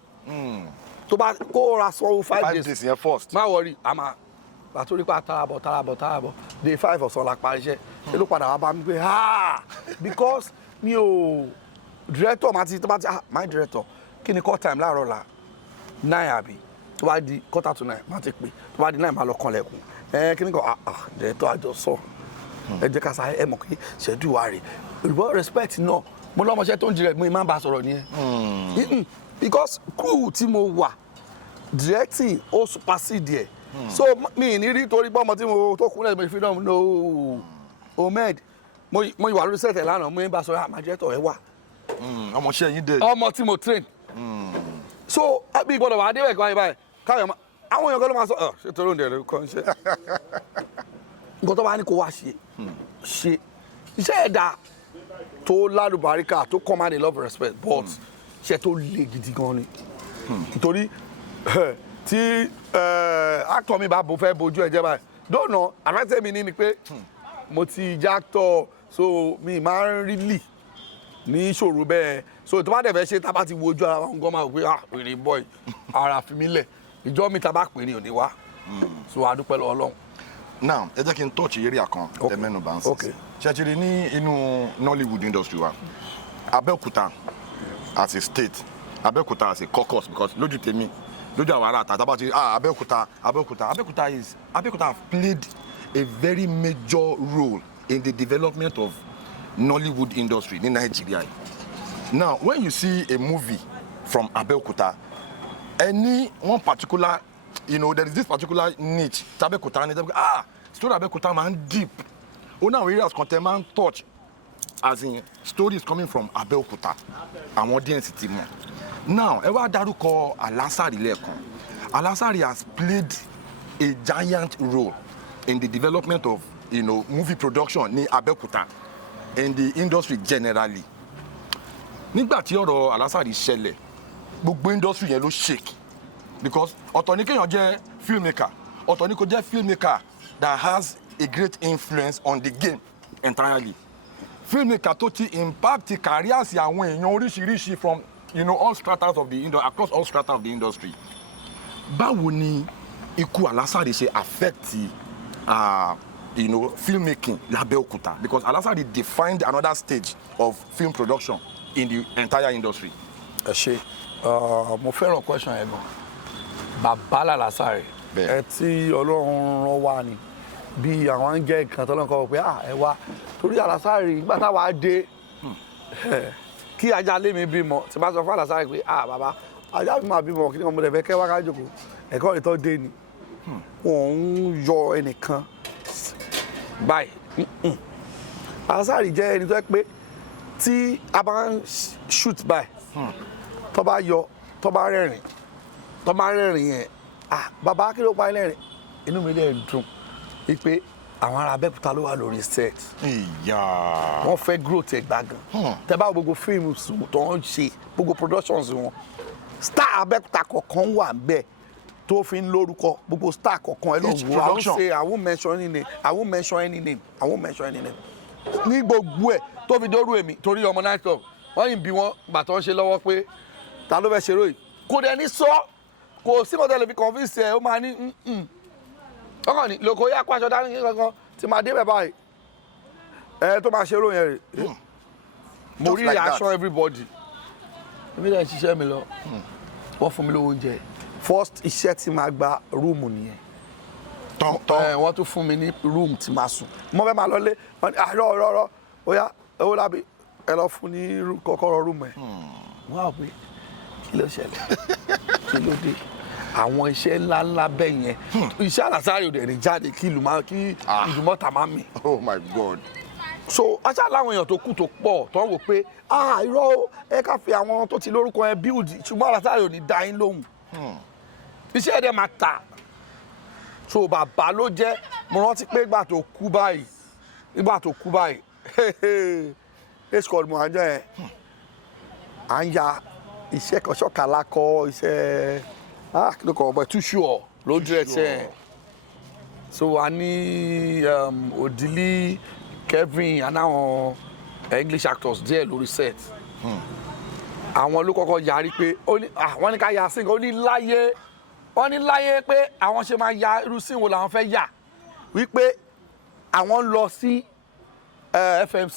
tó bá kó ra sanwó 5 days yẹn first. má wọrí àmà àtúrí pa tarabọ̀ day 5 ọ̀sán la parí iṣẹ́ ṣé ló padà wá bá mi pé because mi ò director máa ti tó bá ti my director kí ni call time láàárọ̀ la 9 àbí tó bá di 8:45 máa ti pè tó bá di 9 máa lọ kanlẹ̀kùn kí ni kan director àjọsọ ẹ jẹ́ ká sáré ẹ mọ̀ pé ṣẹ́dú wa rè olùbọ̀ respect náà mo lọ́mọṣẹ́ tó ń direct mo máa ń bá a sọ̀rọ̀ nìyẹn because crew tí mo wà directing ó supersede ẹ̀ so mi ní rí torí bọ́mọ tí mo tó kúnlẹ̀ mi freedom no Ahmed mo ìwà lórí sẹ́tẹ̀ lánàá mo ń bá a sọ̀rọ̀ àmà director ẹ wà ọmọọṣẹ́ yín dé. ọmọ tí mo train so bí gbọ́dọ̀ wà á dé ẹ̀kọ́ báyìí káyọ̀ àwọn èèyàn kan ló máa sọ ṣé torí òǹdẹ̀ rẹ̀ kọ́ ń ṣe nǹkan tó bá ní kó wá ṣe iṣẹ́ ẹ̀dá tó lálùbáríkà tó command a lot of respect but iṣẹ́ tó le gidi gan ni nítorí tí actor mi bá fẹ́ bojú ẹ̀ jẹ́ báyìí dóònà àfẹ́sẹ̀ mi ní ni pé mo ti jẹ́ actor so mi máa ń really ní ìṣòro bẹ́ẹ̀ so tó bá dẹ̀ fẹ́ ṣe tá a bá ti wojú ara wa nǹkan máa wò pé rere boy ara fi mí lẹ̀ ìjọ mi ta bá pè ní òní wá so a dúpẹ́ lọ́wọ́ Ọlọ́run. now ẹ jẹ́ kí n touch area kan tẹ mẹ́nu bá ń sè ṣẹ́tìrì ní inú Nollywood industry wa Abẹ́òkúta as a state Abẹ́òkúta as a caucus because lójú tèmi lójú àwọn ará àtàtà bá ti Abẹ́òkúta have played a very major role in the development of Nollywood industry in Nigeria. Now, when you see a movie from Abeokuta, one particular, there is this particular niche, Abeokuta, story Abeokuta man deep. Now areas content man touch, as in stories coming from Abeokuta, and more density more. Now, ewa daruko Alasari Lekan. Alasari has played a giant role in the development of, movie production in Abeokuta. In the industry generally. Nígbà tí ọ̀rọ̀ Alasari ṣẹlẹ̀, gbogbo industry yẹn ló shake because ọ̀tọ̀ ni kéèyàn jẹ́ filmmaker, ọ̀tọ̀ ni kó jẹ́ filmmaker that has a great influence on the game entirely. Filmmaker tó ti impact careers àwọn èèyàn oríṣiríṣi from all stratas of the industry across all strata of the industry. Báwo ni ikú Alasari ṣe affect filmmaking l'Abeokuta because Alasari defined another stage of film production in the entire industry. ẹ ṣe mo fẹ́ràn question yẹn gan bàbá l'Alasari ẹ tí Ọlọ́run rán wá ni bí àwọn áńgẹ́ kan tó lọ́n kọ́ pé ẹ wá torí Alasari nígbà táwa dé kí ajá lé mi bímọ tí bá sọ fún Alasari pé bàbá ajá mi máa bímọ kí ni mo lè fẹ́ kẹ́ wá ká jòkó ẹ̀kọ́ ìtọ́ dé ni wọ́n ń yọ ẹnìkan báyìí Alasari jẹ́ ẹni tó yẹ pé tí a bá ń shoot báyìí tó bá yọ tó bá rẹ́rìn yẹn bàbá kí ló pa ẹ́ lẹ́rìn inú mi lè dùn wípé àwọn ará Abẹ́òkúta ló wà lórí set wọ́n fẹ́ growth ẹ̀ gbàgàn tẹ́ bá gbogbo fíìmù tó ń ṣe gbogbo productions wọn star Abẹ́òkúta kọ̀ọ̀kan wà bẹ́ẹ̀ tó fi ń lórúkọ gbogbo star kọ̀ọ̀kan ẹ lọ wo I won't mention any name I won't mention any name I won't mention any name ní gbogbo ẹ̀ tó fi dórú èmi torí ọmọ night club wọ́n yìn bí wọ́n bàtọ́ ń ṣe lọ́wọ́ pé ta ló fẹ́ ṣeré yìí kò dẹ̀ ní sọ kò sí mọ́tò lè fi convince ẹ̀ ó máa ní ọkàn ní lóko yá pàṣọ dání kankan tí máa dé bẹ̀ báyìí ẹ tó máa ṣeré yẹn rè mo rí reaction everybody èmi dẹ̀ ń ṣiṣẹ́ mi lọ wọ́n fún mi lówó oúnjẹ first iṣẹ́ tí máa gba rúùmù nìyẹn wọ́n tún fún mi ní rúùmù tí máa sùn mo fẹ́ máa lọlé rọ ó yá owó lábí ẹ lọ fún ní kọ́kọ́rọ́ rúùmù ẹ̀ wọ́n á pè kí ló ṣẹlẹ̀ kí ló dé àwọn iṣẹ́ ńláńlá bẹ́ẹ̀ yẹn iṣẹ́ Alasari ò dẹ̀ ní jáde kí ìlú mọ́ta máa mì. Oh my God. So aṣá láwọn èèyàn tó kù tó pọ̀ tó ń wò pé irọ́ ẹ ká fi àwọn tó ti lórúkọ ẹ build ṣùgbọ́n Alasari ò ní dá yín lóhùn iṣẹ́ ẹ̀dẹ̀ máa tà so bàbá ló jẹ́ mo rántí pé ìgbà tó kú báyìí escort mo àjọ yẹn à ń ya iṣẹ́ kan ṣọ́kàlá kọ́ iṣẹ́ kí ló kọ́ ọ̀bẹ túṣù ọ̀ lójú ẹ̀ tẹ́ so a ní Odili Kevin and àwọn English actors díẹ̀ lórí set àwọn ló kọ́kọ́ yarí pé wọ́n ní ká ya sí nǹkan wọ́n ní láyé pé àwọn ṣe máa ya irú sí wo làwọn fẹ́ yà wípé àwọn ń lọ sí FMC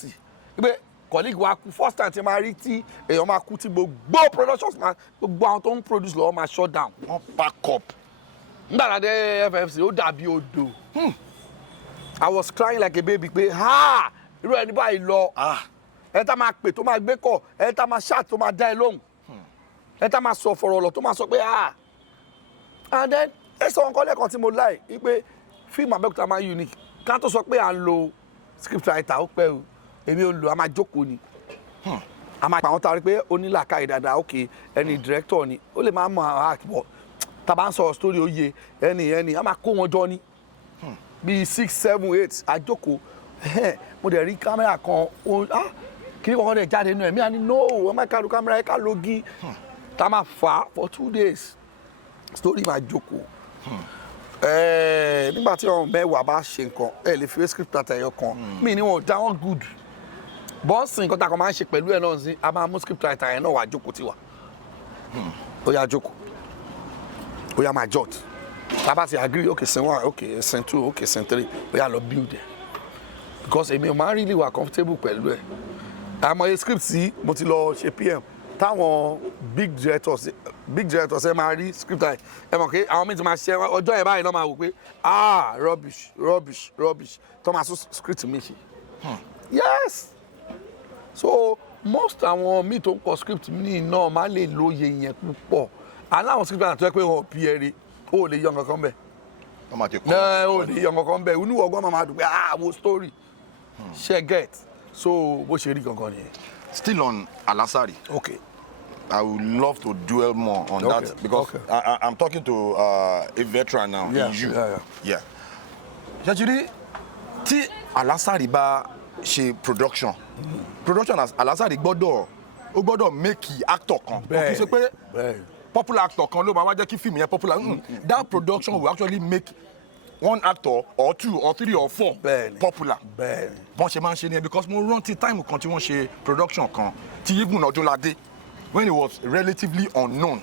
wípé colleague wa kú first time tí máa rí tí èèyàn máa kú tí gbogbo productions gbogbo àwọn tó ń produce lọ́wọ́ máa shut down wọ́n pack up nígbà tí FMC ó dàbí odò I was crying like a baby pé irú ẹni báyìí lọ ẹ tá máa pè tó máa gbé kọ ẹ tá máa ṣáà tó máa dá ẹ lóhùn ẹ tá máa sọ fọ̀rọ̀ ọ̀lọ̀ tó máa sọ pé and then ẹ sọ nǹkan lẹ́ẹ̀kan tí mo láì wípé fíìmù Abẹ́òkúta máa unique ká tó sọ pé à ń lo script writer ó pẹ́ o èmi ò lò a máa jókòó ni a máa pa àwọn tá a rí pé onílàkàyè dáadáa ok ẹni director ni ó lè máa mọ àwọn àkìbọ̀ tá a bá ń sọ story ó yé ẹni a máa kó wọn jọ ni bíi 6, 7, 8 àjókòó mo dẹ̀ rí kámẹ́rà kan kí ni kọ́kọ́ dẹ̀ jáde nínú ẹ̀ mi à ní no ẹ má ká lo kámẹ́rà ẹ ká logi tá a máa fà á for 2 days story máa jókòó nígbà tí ọ̀hún mẹ́wàá bá ṣe nǹkan ẹ lè fi script writer ẹyọ kan mí ni wọn ò dá wọn good bọ́ǹsì nǹkan tá a kan máa ń ṣe pẹ̀lú ẹ̀ náà sí a máa mú script writer ẹ̀ náà wá jókòó tiwa ó yá jókòó ó yá máa jot tá a bá ti agree okay scene 1 okay scene 2 okay scene 3 ó yá lọ build ẹ̀ because èmi ò máa ń really wà comfortable pẹ̀lú ẹ̀ àmọ́ script tí mo ti lọ ṣe PM táwọn big directors ẹ máa rí script ẹ mọ̀ pé àwọn míì ti máa ṣe ọjọ́ yẹn báyìí náà máa wò pé rubbish tó máa sún script mi ṣe yes so most àwọn míì tó ń kọ script mi náà máa lè lóye yẹn púpọ̀ aláwọn script náà tó yẹ pé wọn ò bí ẹrí ó lè yọ nǹkan kan bẹ́ẹ̀ ó lè yọ nǹkan kan bẹ́ẹ̀ inú ọgbọ́n máa dùn pé wo story ṣe get so bó ṣe rí gangan nìyẹn. Still on Alasari. Okay. I would love to dwell more on that because I'm talking to a veteran now. Yeah, in you. Yeah. Ṣàṣírí tí Alasari bá ṣe production as Alasari gbọ́dọ̀ make actor kan. Kò ṣe pé popular actor kan ló máa wá jẹ́ kí fíìmù yẹn popular. That production will actually make one actor or 2 or 3 or 4 popular. Bọ́n ṣe máa ń ṣe ni because mo rántí time kan tí wọ́n ṣe production kan tí Ibùn Ọdúnládé when he was relatively unknown.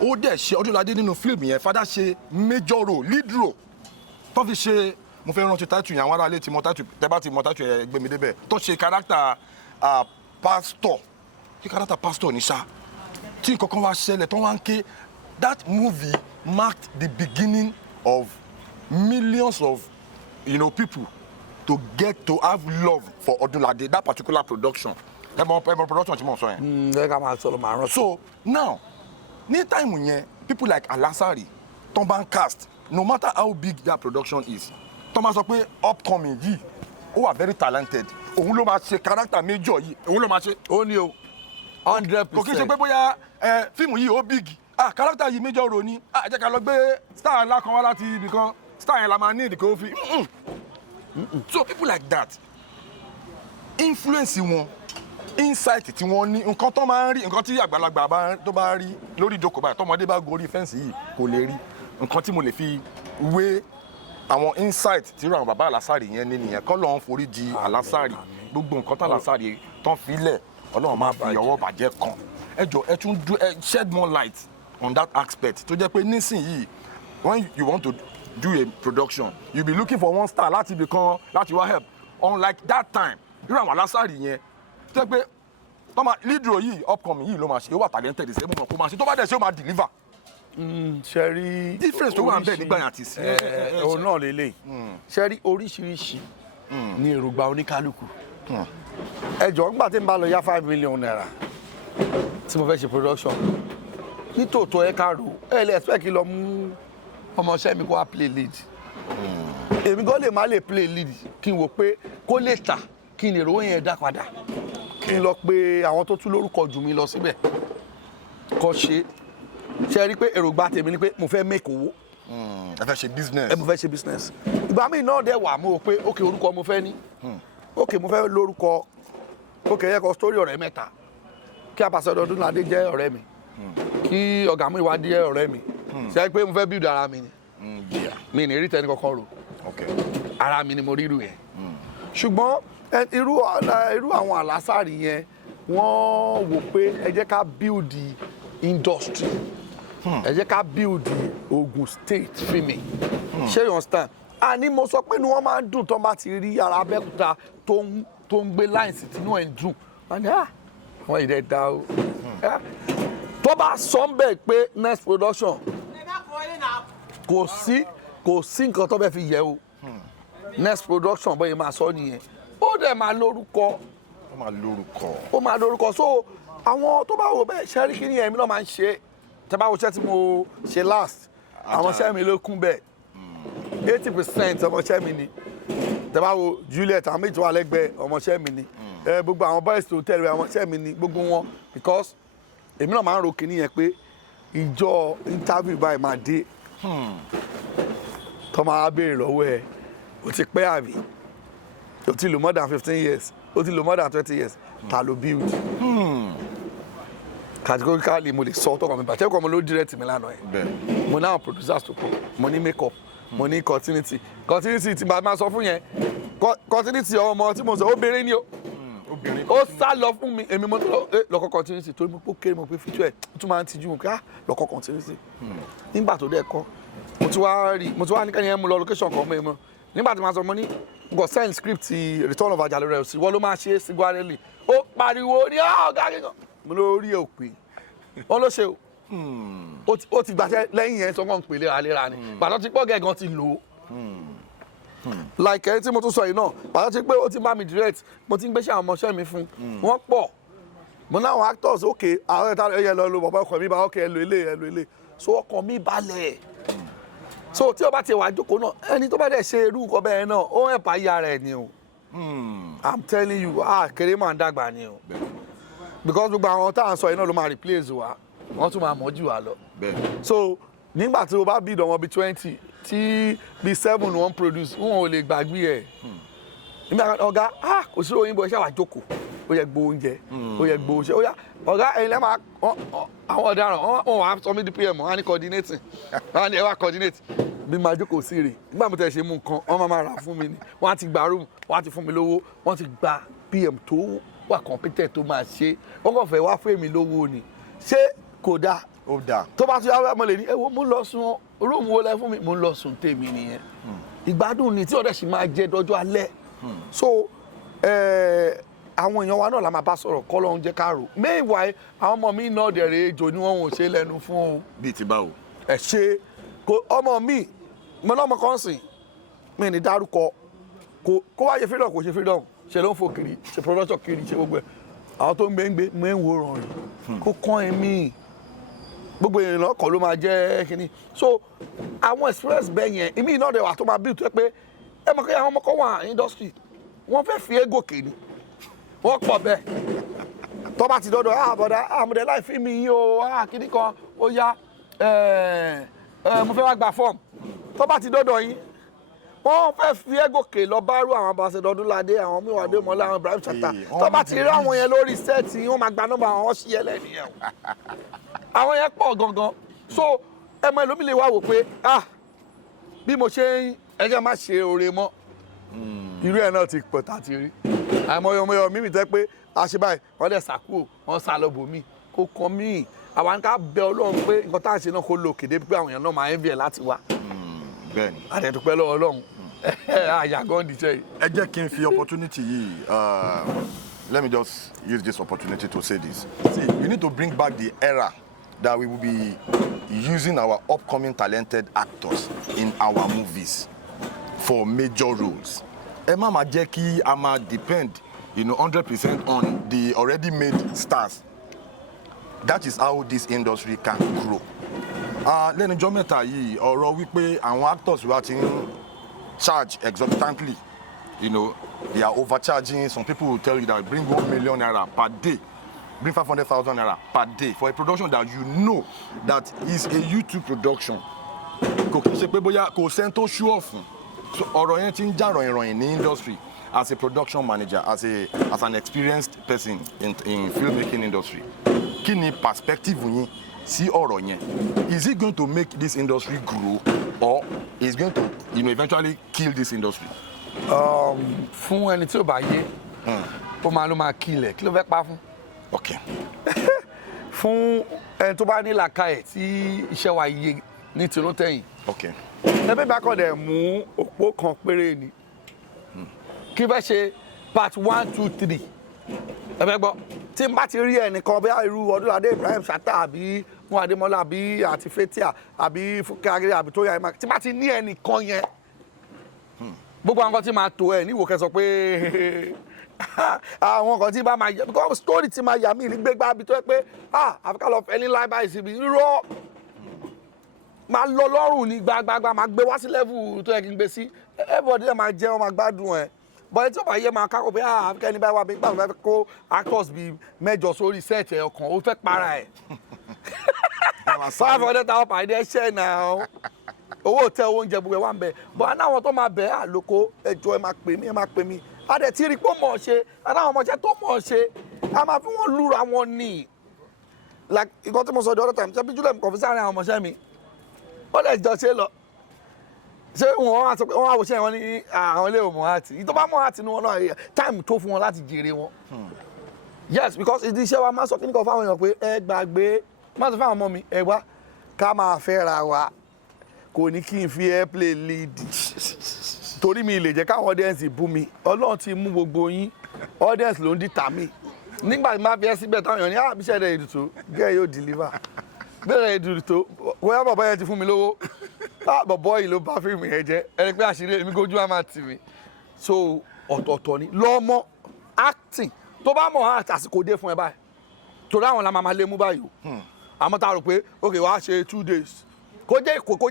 Ó dẹ̀ ṣe Ọdúnládé nínú fíìmù yẹn fada ṣe major role lead role tó fi ṣe mo fẹ́ rántí title yẹn àwọn ará ilé tí mo title tẹ́ bá ti mọ title yẹn gbé mi débẹ̀ tó ṣe character pastor kí character pastor ní ṣá tí nǹkan kan wá ṣẹlẹ̀ tó wá ń ké that movie marked the beginning of millions of people to get to have love for Odunlade, that particular production. Production tí mo sọ yẹn. So now, ní time yẹn, people like Alasari, tó bá ń cast, no matter how big that production is, tó máa sọ pé upcoming yìí, ó wà very talented. Òun ló máa ṣe character major yìí, òun ló máa ṣe. Ó ní o, 100%. Kò kí n ṣe pé bóyá fíìmù yìí ó big, character yìí major role ni, jẹ́ ká lọ gbé star ńlá kan wá láti ibì kan. Style la man need ko fi so people like that influence wọn insight tí wọ́n ní nǹkan tó máa ń rí nǹkan tí àgbàlagbà tó bá rí lórí ìjókòó báyìí tọmọdé bá gorí fẹ́ǹsì yìí kò lè rí nǹkan tí mo lè fi wé àwọn insight tí àwọn bàbá Alasari yẹn ní nìyẹn kọ́ lọ́n forí di Alasari gbogbo nǹkan tí Alasari tán filẹ̀ Ọlọ́run máa fi ọwọ́ bàjẹ́ kan ẹ jọ ẹ tún shed more light on that aspect tó jẹ́ pé nísìnyìí when you want to do a production you be looking for one star láti ibì kan láti wá help unlike that time irú àwọn Alasari yẹn tó jẹ́ pé lead role yìí upcoming yìí ló máa ṣe ó wà talented ṣe é mọ̀ kó máa ṣe tó bá dẹ̀ ṣe ó máa deliver. ṣe rí difference tó wà ń bẹ̀ nígbà yẹn àti sí. òun náà lélẹ̀ ṣe rí oríṣiríṣi ní èròǹgbà oníkálukú ẹ jọ̀ọ́ nígbà tí n bá lọ yá 5 million naira tí mo fẹ́ ṣe production nítòótọ́ ẹ ká ro ẹ lè expect kí lọ mú ọmọọṣẹ́ mi kó wá play lead èmi gan lè má lè play lead kí n wò pé kó lè tà kí n lè rówó yẹn dá padà kí n lọ pé àwọn tó tún lórúkọ jù mí lọ síbẹ̀ kọ́ ṣe rí pé èròǹgbà tèmi ni pé mo fẹ́ make owó. ẹ fẹ́ ṣe business. mo fẹ́ ṣe business. ìgbà míì náà dẹ̀ wà mo rò pé ókè orúkọ mo fẹ́ ní ókè mo fẹ́ lórúkọ ókè yẹ kọ story ọ̀rẹ́ mẹ́ta kí Ambassador Ọdúnládé jẹ́ ọ̀rẹ́ mi kí ọ̀gá mi wá jẹ́ ọ̀rẹ́ mi ṣe pé mo fẹ́ build ara mi ni mi ní rí tẹni kọ́kọ́ rò ara mi ni mo ríru yẹn ṣùgbọ́n irú àwọn Alasari yẹn wọ́n wò pé ẹ jẹ́ ká build industry ẹ jẹ́ ká build Ogun State filming ṣé you understand àní mo sọ pé ni wọ́n máa ń dùn tó bá ti rí ara Abẹ́òkúta tó ń gbé lines tínú ẹ̀ ń dùn wọ́n ní wọ́n yìí dẹ̀ da o tó bá sọ ń bẹ̀ pé next production kò sí nǹkan tó bẹ́ẹ̀ fi yẹ o next production bóyá máa sọ nìyẹn ó dẹ̀ máa lórúkọ ó máa lórúkọ so àwọn tó bá wò bẹ́ẹ̀ ṣẹ́rí kí ni ẹ̀mí náà máa ń ṣe tẹ́ bá wo iṣẹ́ tí mo ṣe last àwọn iṣẹ́ mi ló kún bẹ́ẹ̀ 80% ọmọọṣẹ́ mi ni tẹ́ bá wo Juliet àwọn méjì wà lẹ́gbẹ̀ẹ́ ọmọọṣẹ́ mi ni gbogbo àwọn boys tó tẹ̀lé ọmọọṣẹ́ mi ni gbogbo wọn because èmi náà máa ń ro kíní yẹn pé ìjọ interview báyìí máa dé tó máa béèrè lọ́wọ́ ẹ̀ o ti pẹ́ àbí o ti lò more than 15 years o ti lò more than 20 years ta ló build categorically mo lè sọ tọkàn mi bàtẹ́ kọ́ mo ló direct mi lánàá yẹn mo ní àwọn producers tó pọ̀ mo ní make up mo ní continuity tí màá sọ fún yẹn continuity ọmọ tí mo sọ obìnrin ni o ó sá lọ fún mi èmi mo lọkọ continuity torí mo kéré mo pé feature ẹ̀ ó tún máa ń tijú mo pé lọkọ continuity nígbà tó dẹ̀ kọ́ mo ti wá ní kẹ́yìn mo lọ location kan mọ́ ẹ mọ́ nígbà tí màá sọ mo ní go send script return of Ajalo rẹ̀ sí wọ́n ló máa ṣe Sigwarelli ó pariwo ní ọ̀gá kíkan mo ló rí òpin wọ́n ló ṣe o ó ti gbàṣẹ lẹ́yìn yẹn sọ́kàn pè léraléra ni bàtọ́ ti pọ̀ gẹ̀gàn ti lò ó like ẹni tí mo tún sọ yìí náà bàtọ́ ti pé ó ti bá mi direct mo ti ń gbéṣẹ́ àwọn ọmọọṣẹ́ mi fún wọ́n pọ̀ mo ní àwọn actors okay àwọn ẹ̀ta ẹ̀yẹ lọ lo bàbá ọkọ̀ mi bá ọkọ̀ ẹ̀ lo ilé so ọkọ̀ mi balẹ̀ so tí o bá ti wà jókòó náà ẹni tó bá dẹ̀ ṣe irú nǹkan bẹ́ẹ̀ náà ó ń ẹ̀pà yà rẹ̀ ni o I'm telling you kéré máa ń dàgbà ni o because gbogbo àwọn tá à ń sọ yìí náà ló máa replace wa wọ́n tún máa mọ̀ jù wá lọ so nígbà tí o bá bí ìdánwò bíi 20 tí bíi 7 wọ́n produce wọn ò lè gbàgbé ẹ̀ nígbà ọ̀gá kò sí òyìnbó ẹ ṣáà wá jókòó ó yẹ gbó oúnjẹ ó yẹ gbó oúnjẹ ó yá ọ̀gá ẹ̀yin lẹ́ máa àwọn ọ̀daràn wọn wà á sọ mí di pm wọn á ní coordinating wọn á ní ẹ wá coordinate bí máa jókòó sí rè nígbà mo tẹ̀ ṣe mú nǹkan wọn máa rà fún mi ni wọn á ti gba room wọn á ti fún mi lówó wọn ti gba pm tó wà competent tó máa ṣe wọn kàn fẹ́ wá fún èmi lówó ni ṣé kò dáa ó dáa tó bá tún yá mo lè ní ẹ wo mo ń lọ sùn rúùmù wo lẹ fún mi mo ń lọ sùn tèmi nìyẹn ìgbádùn ni tí ọ̀dẹ̀ sì máa jẹ dọjọ́ alẹ́ so àwọn èèyàn wa náà la máa bá sọ̀rọ̀ kọ́ lóun jẹ́ ká rò meanwhile àwọn ọmọ mi náà dẹ̀rẹ̀ ejò ni wọ́n ò ṣe lẹ́nu fún o. bíi ti báwo. ẹ ṣe kó ọmọ mi mo lọ́mọ kan sìn mi ní dárúkọ kó wá ṣe freedom kò ṣe freedom ṣe ló ń fò kiri ṣe production kiri ṣe gbogbo ẹ̀ àwọn tó ń gbé mẹ́ ń wo rọrùn kó kán ẹ̀mí gbogbo èèyàn náà kọ́ ló máa jẹ́ kínní so àwọn express bẹ́ẹ̀ yẹn ìmí náà dẹ̀ wà tó máa build tó pé ẹ mọ̀ kí àwọn ọmọ kan wà industry wọ́n fẹ́ fi ego kéde wọ́n pọ̀ bẹ́ẹ̀ tó bá ti dọ́dọ̀ àbọ̀dá àmọ̀dé láì fi mi yín o kíní kan ó yá mo fẹ́ wá gba fọ́ọ̀mù tó bá ti dọ́dọ̀ yín wọ́n fẹ́ fi ẹ́gòkè lọ bá rú àwọn ambassador Ọdúnládé àwọn Míwádé Mọ́lá àwọn Ibrahim Chatta tó bá ti rí àwọn yẹn lórí sẹ́ẹ̀tì wọ́n máa gba nọ́mbà àwọn ṣí ẹlẹ́nìyẹn àwọn yẹn pọ̀ gangan so ẹmọ ẹlòmí lè wá wò pé bí mo ṣe ń ẹjẹ́ má ṣe oore mọ́ irú ẹ̀ náà ti pọ̀ tá ti rí àìmọye mímì tẹ́ pé àṣẹ báyìí wọ́n dẹ̀ sàkúrò wọ́n sá lọ bòmí kó kàn mí àwọn ká bẹ Ọlọ́run pé nǹkan tá à ń ṣe náà kó lò kéde pé àwọn èèyàn náà máa ń bí ẹ̀ láti wá bẹ́ẹ̀ni àdẹ̀dùpẹ́ lọ́wọ́ Ọlọ́run àyàgán dìṣẹ́ yìí. ẹ jẹ́ kí n fi opportunity yìí let me just use this opportunity to say this. See, we need to bring back the era that we will be using our upcoming talented actors in our movies for major roles. Ẹ má máa jẹ́ kí a máa depend 100% on the already made stars. That is how this industry can grow. Lẹ́nu ọjọ́ mẹ́ta yìí ọ̀rọ̀ wípé àwọn actors wa ti ń charge exorbitantly. They are overcharging. Some people will tell you that bring 1 million naira per day, bring 500,000 naira per day for a production that you know that is a YouTube production. Kò kí n ṣe pé bóyá kò sẹ́ni tó show off. So ọ̀rọ̀ yẹn ti ń jà ròyìn ní industry as a production manager, as an experienced person in filmmaking industry. Kí ni perspective yín sí ọ̀rọ̀ yẹn? Is it going to make this industry grow or is going to eventually kill this industry? Fún ẹni tí ò bá yé ó máa ló máa kílẹ̀ kí ló fẹ́ pa fún. Okay. Fún ẹni tó bá ní làákàyè tí iṣẹ́ wa yé ní tìlótẹ̀yìn. Okay. Ẹbí bá kọ̀ dẹ̀ mú òpó kan péré ni kí fẹ́ ṣe part 1, 2, 3 ẹ fẹ́ gbọ́ tí n bá ti rí ẹnìkan bí irú Ọdúnládé Ibrahim Chatta àbí Míwádé Mọ́lá àbí àti Fathia àbí Fúnkẹ́ Akíndélé àbí Tóyìn Àyìnmá tí n bá ti ní ẹnìkan yẹn gbogbo àwọn kan tí máa tó ẹ níwò kẹsàn pé àwọn kan tí bá máa yẹ because story tí máa yà mí ní gbégbá bí tó yẹ pé àfikà lọ fẹ́ ní láì báyìí síbi rírọ́ máa lọ lọ́rùn ní gbàgbàgbà máa gbé wá sí level tó yẹ kí n gbé sí everybody máa jẹ́ wọn máa gbádùn ẹ̀ bọ́lá tí ó bá yẹ máa kákò pé àfikà ní báyìí wá bí gbàgbà fẹ́ kó actors bíi 8 sórí set ẹ̀ ọkàn ó fẹ́ para ẹ̀ 500,000 per day ṣẹ́ náà owó tẹ owó oúnjẹ gbogbo ẹ wà ń bẹ bọ anáwọn tó máa bẹ àlòkó ẹjọ ẹ máa pè mí a dẹ̀ ti rí pé ó mọ̀ ọ́ ṣe anáwọn ọmọọṣẹ́ tó mọ̀ ọ́ ṣe a máa fi wọ́n lúra wọn ní like nǹkan tí mo sọ the other time ṣe bí jùlọ nǹkan fi sáré àwọn ọmọọṣẹ́ mi ó lè jọ ṣe lọ ṣé wọn á sọ pé wọn á wò ṣe wọn ní àwọn ilé òmò àti ìtọ́ bá mọ̀ àti ní wọn náà time tó fún wọn láti jèrè wọn yes because ìdí iṣẹ́ wa máa sọ kí nìkan fáwọn èèyàn pé ẹ gbàgbé má sọ fáwọn ọmọ mi ẹ wá ká máa fẹ́ ra wa kò ní kí n fi airplay lead torí mi lè jẹ́ káwọn audience bú mi Ọlọ́run ti mú gbogbo yín audience ló ń dìtà mí nígbà tí máa fi ẹ́ síbẹ̀ táwọn èèyàn ní àbíṣẹ́ rẹ̀ èdùtò gẹ́ yóò deliver bẹ́ẹ̀ èdùtò bóyá bàbá yẹn ti fún mi lówó bàbá yìí ló bá fíìmù yẹn jẹ́ ẹni pé àṣírí èmi gójú á máa tì mí so ọ̀tọ̀ọ̀tọ̀ ni lọ́mọ acting tó bá mọ̀ àsìkò dé fún ẹ báyìí torí àwọn la máa lé mú báyìí o àmọ́ tá a rò pé ok wàá ṣe 2 days kó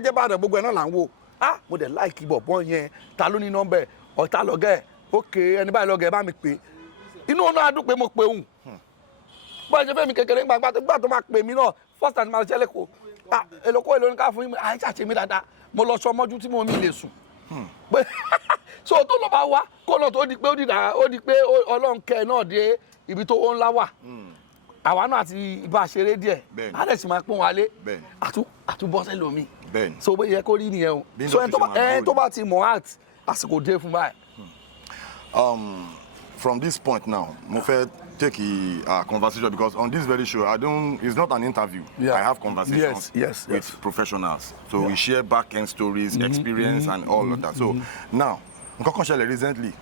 jẹ́ bàdàn gbogbo ẹ̀ náà là ń wò mo dẹ̀ láìkì bọ̀bọ̀ yẹn ta ló ní nọ́mbẹ̀ ọ̀tá lọ́gẹ̀ ok ẹni báyìí lọ́gẹ̀ bá mi pè inú ọ̀nà adùn pé mo pe òun bọ́ọ̀ ṣe fẹ́ mi kékeré gbàgbà tó máa pè mí náà first time máa ṣẹlẹ̀ kó èlòkó èlò ní ká fún yín àìsà ṣe mí dáadáa mo lọ sọ mọ́jú tí mo mi lè sùn so tó lọ bá wá kó lọ tó di pé ó di pé Ọlọ́run kẹ́ ẹ náà dé ibi tó ó ńlá wà àwa náà àti ibà ṣeré díẹ̀ á dẹ̀ sì máa pọ́n wálé àtúbọ́sẹ̀ lómi so bó yẹ kó rí nìyẹn o so ẹni tó bá ti mọ̀ art àsìkò dé fún báyìí. From this point now mo fẹ́ take a conversation because on this very show it's not an interview. I have conversations with professionals so we share back-end stories, experience and all of that. So now nǹkan kan ṣẹlẹ̀ recently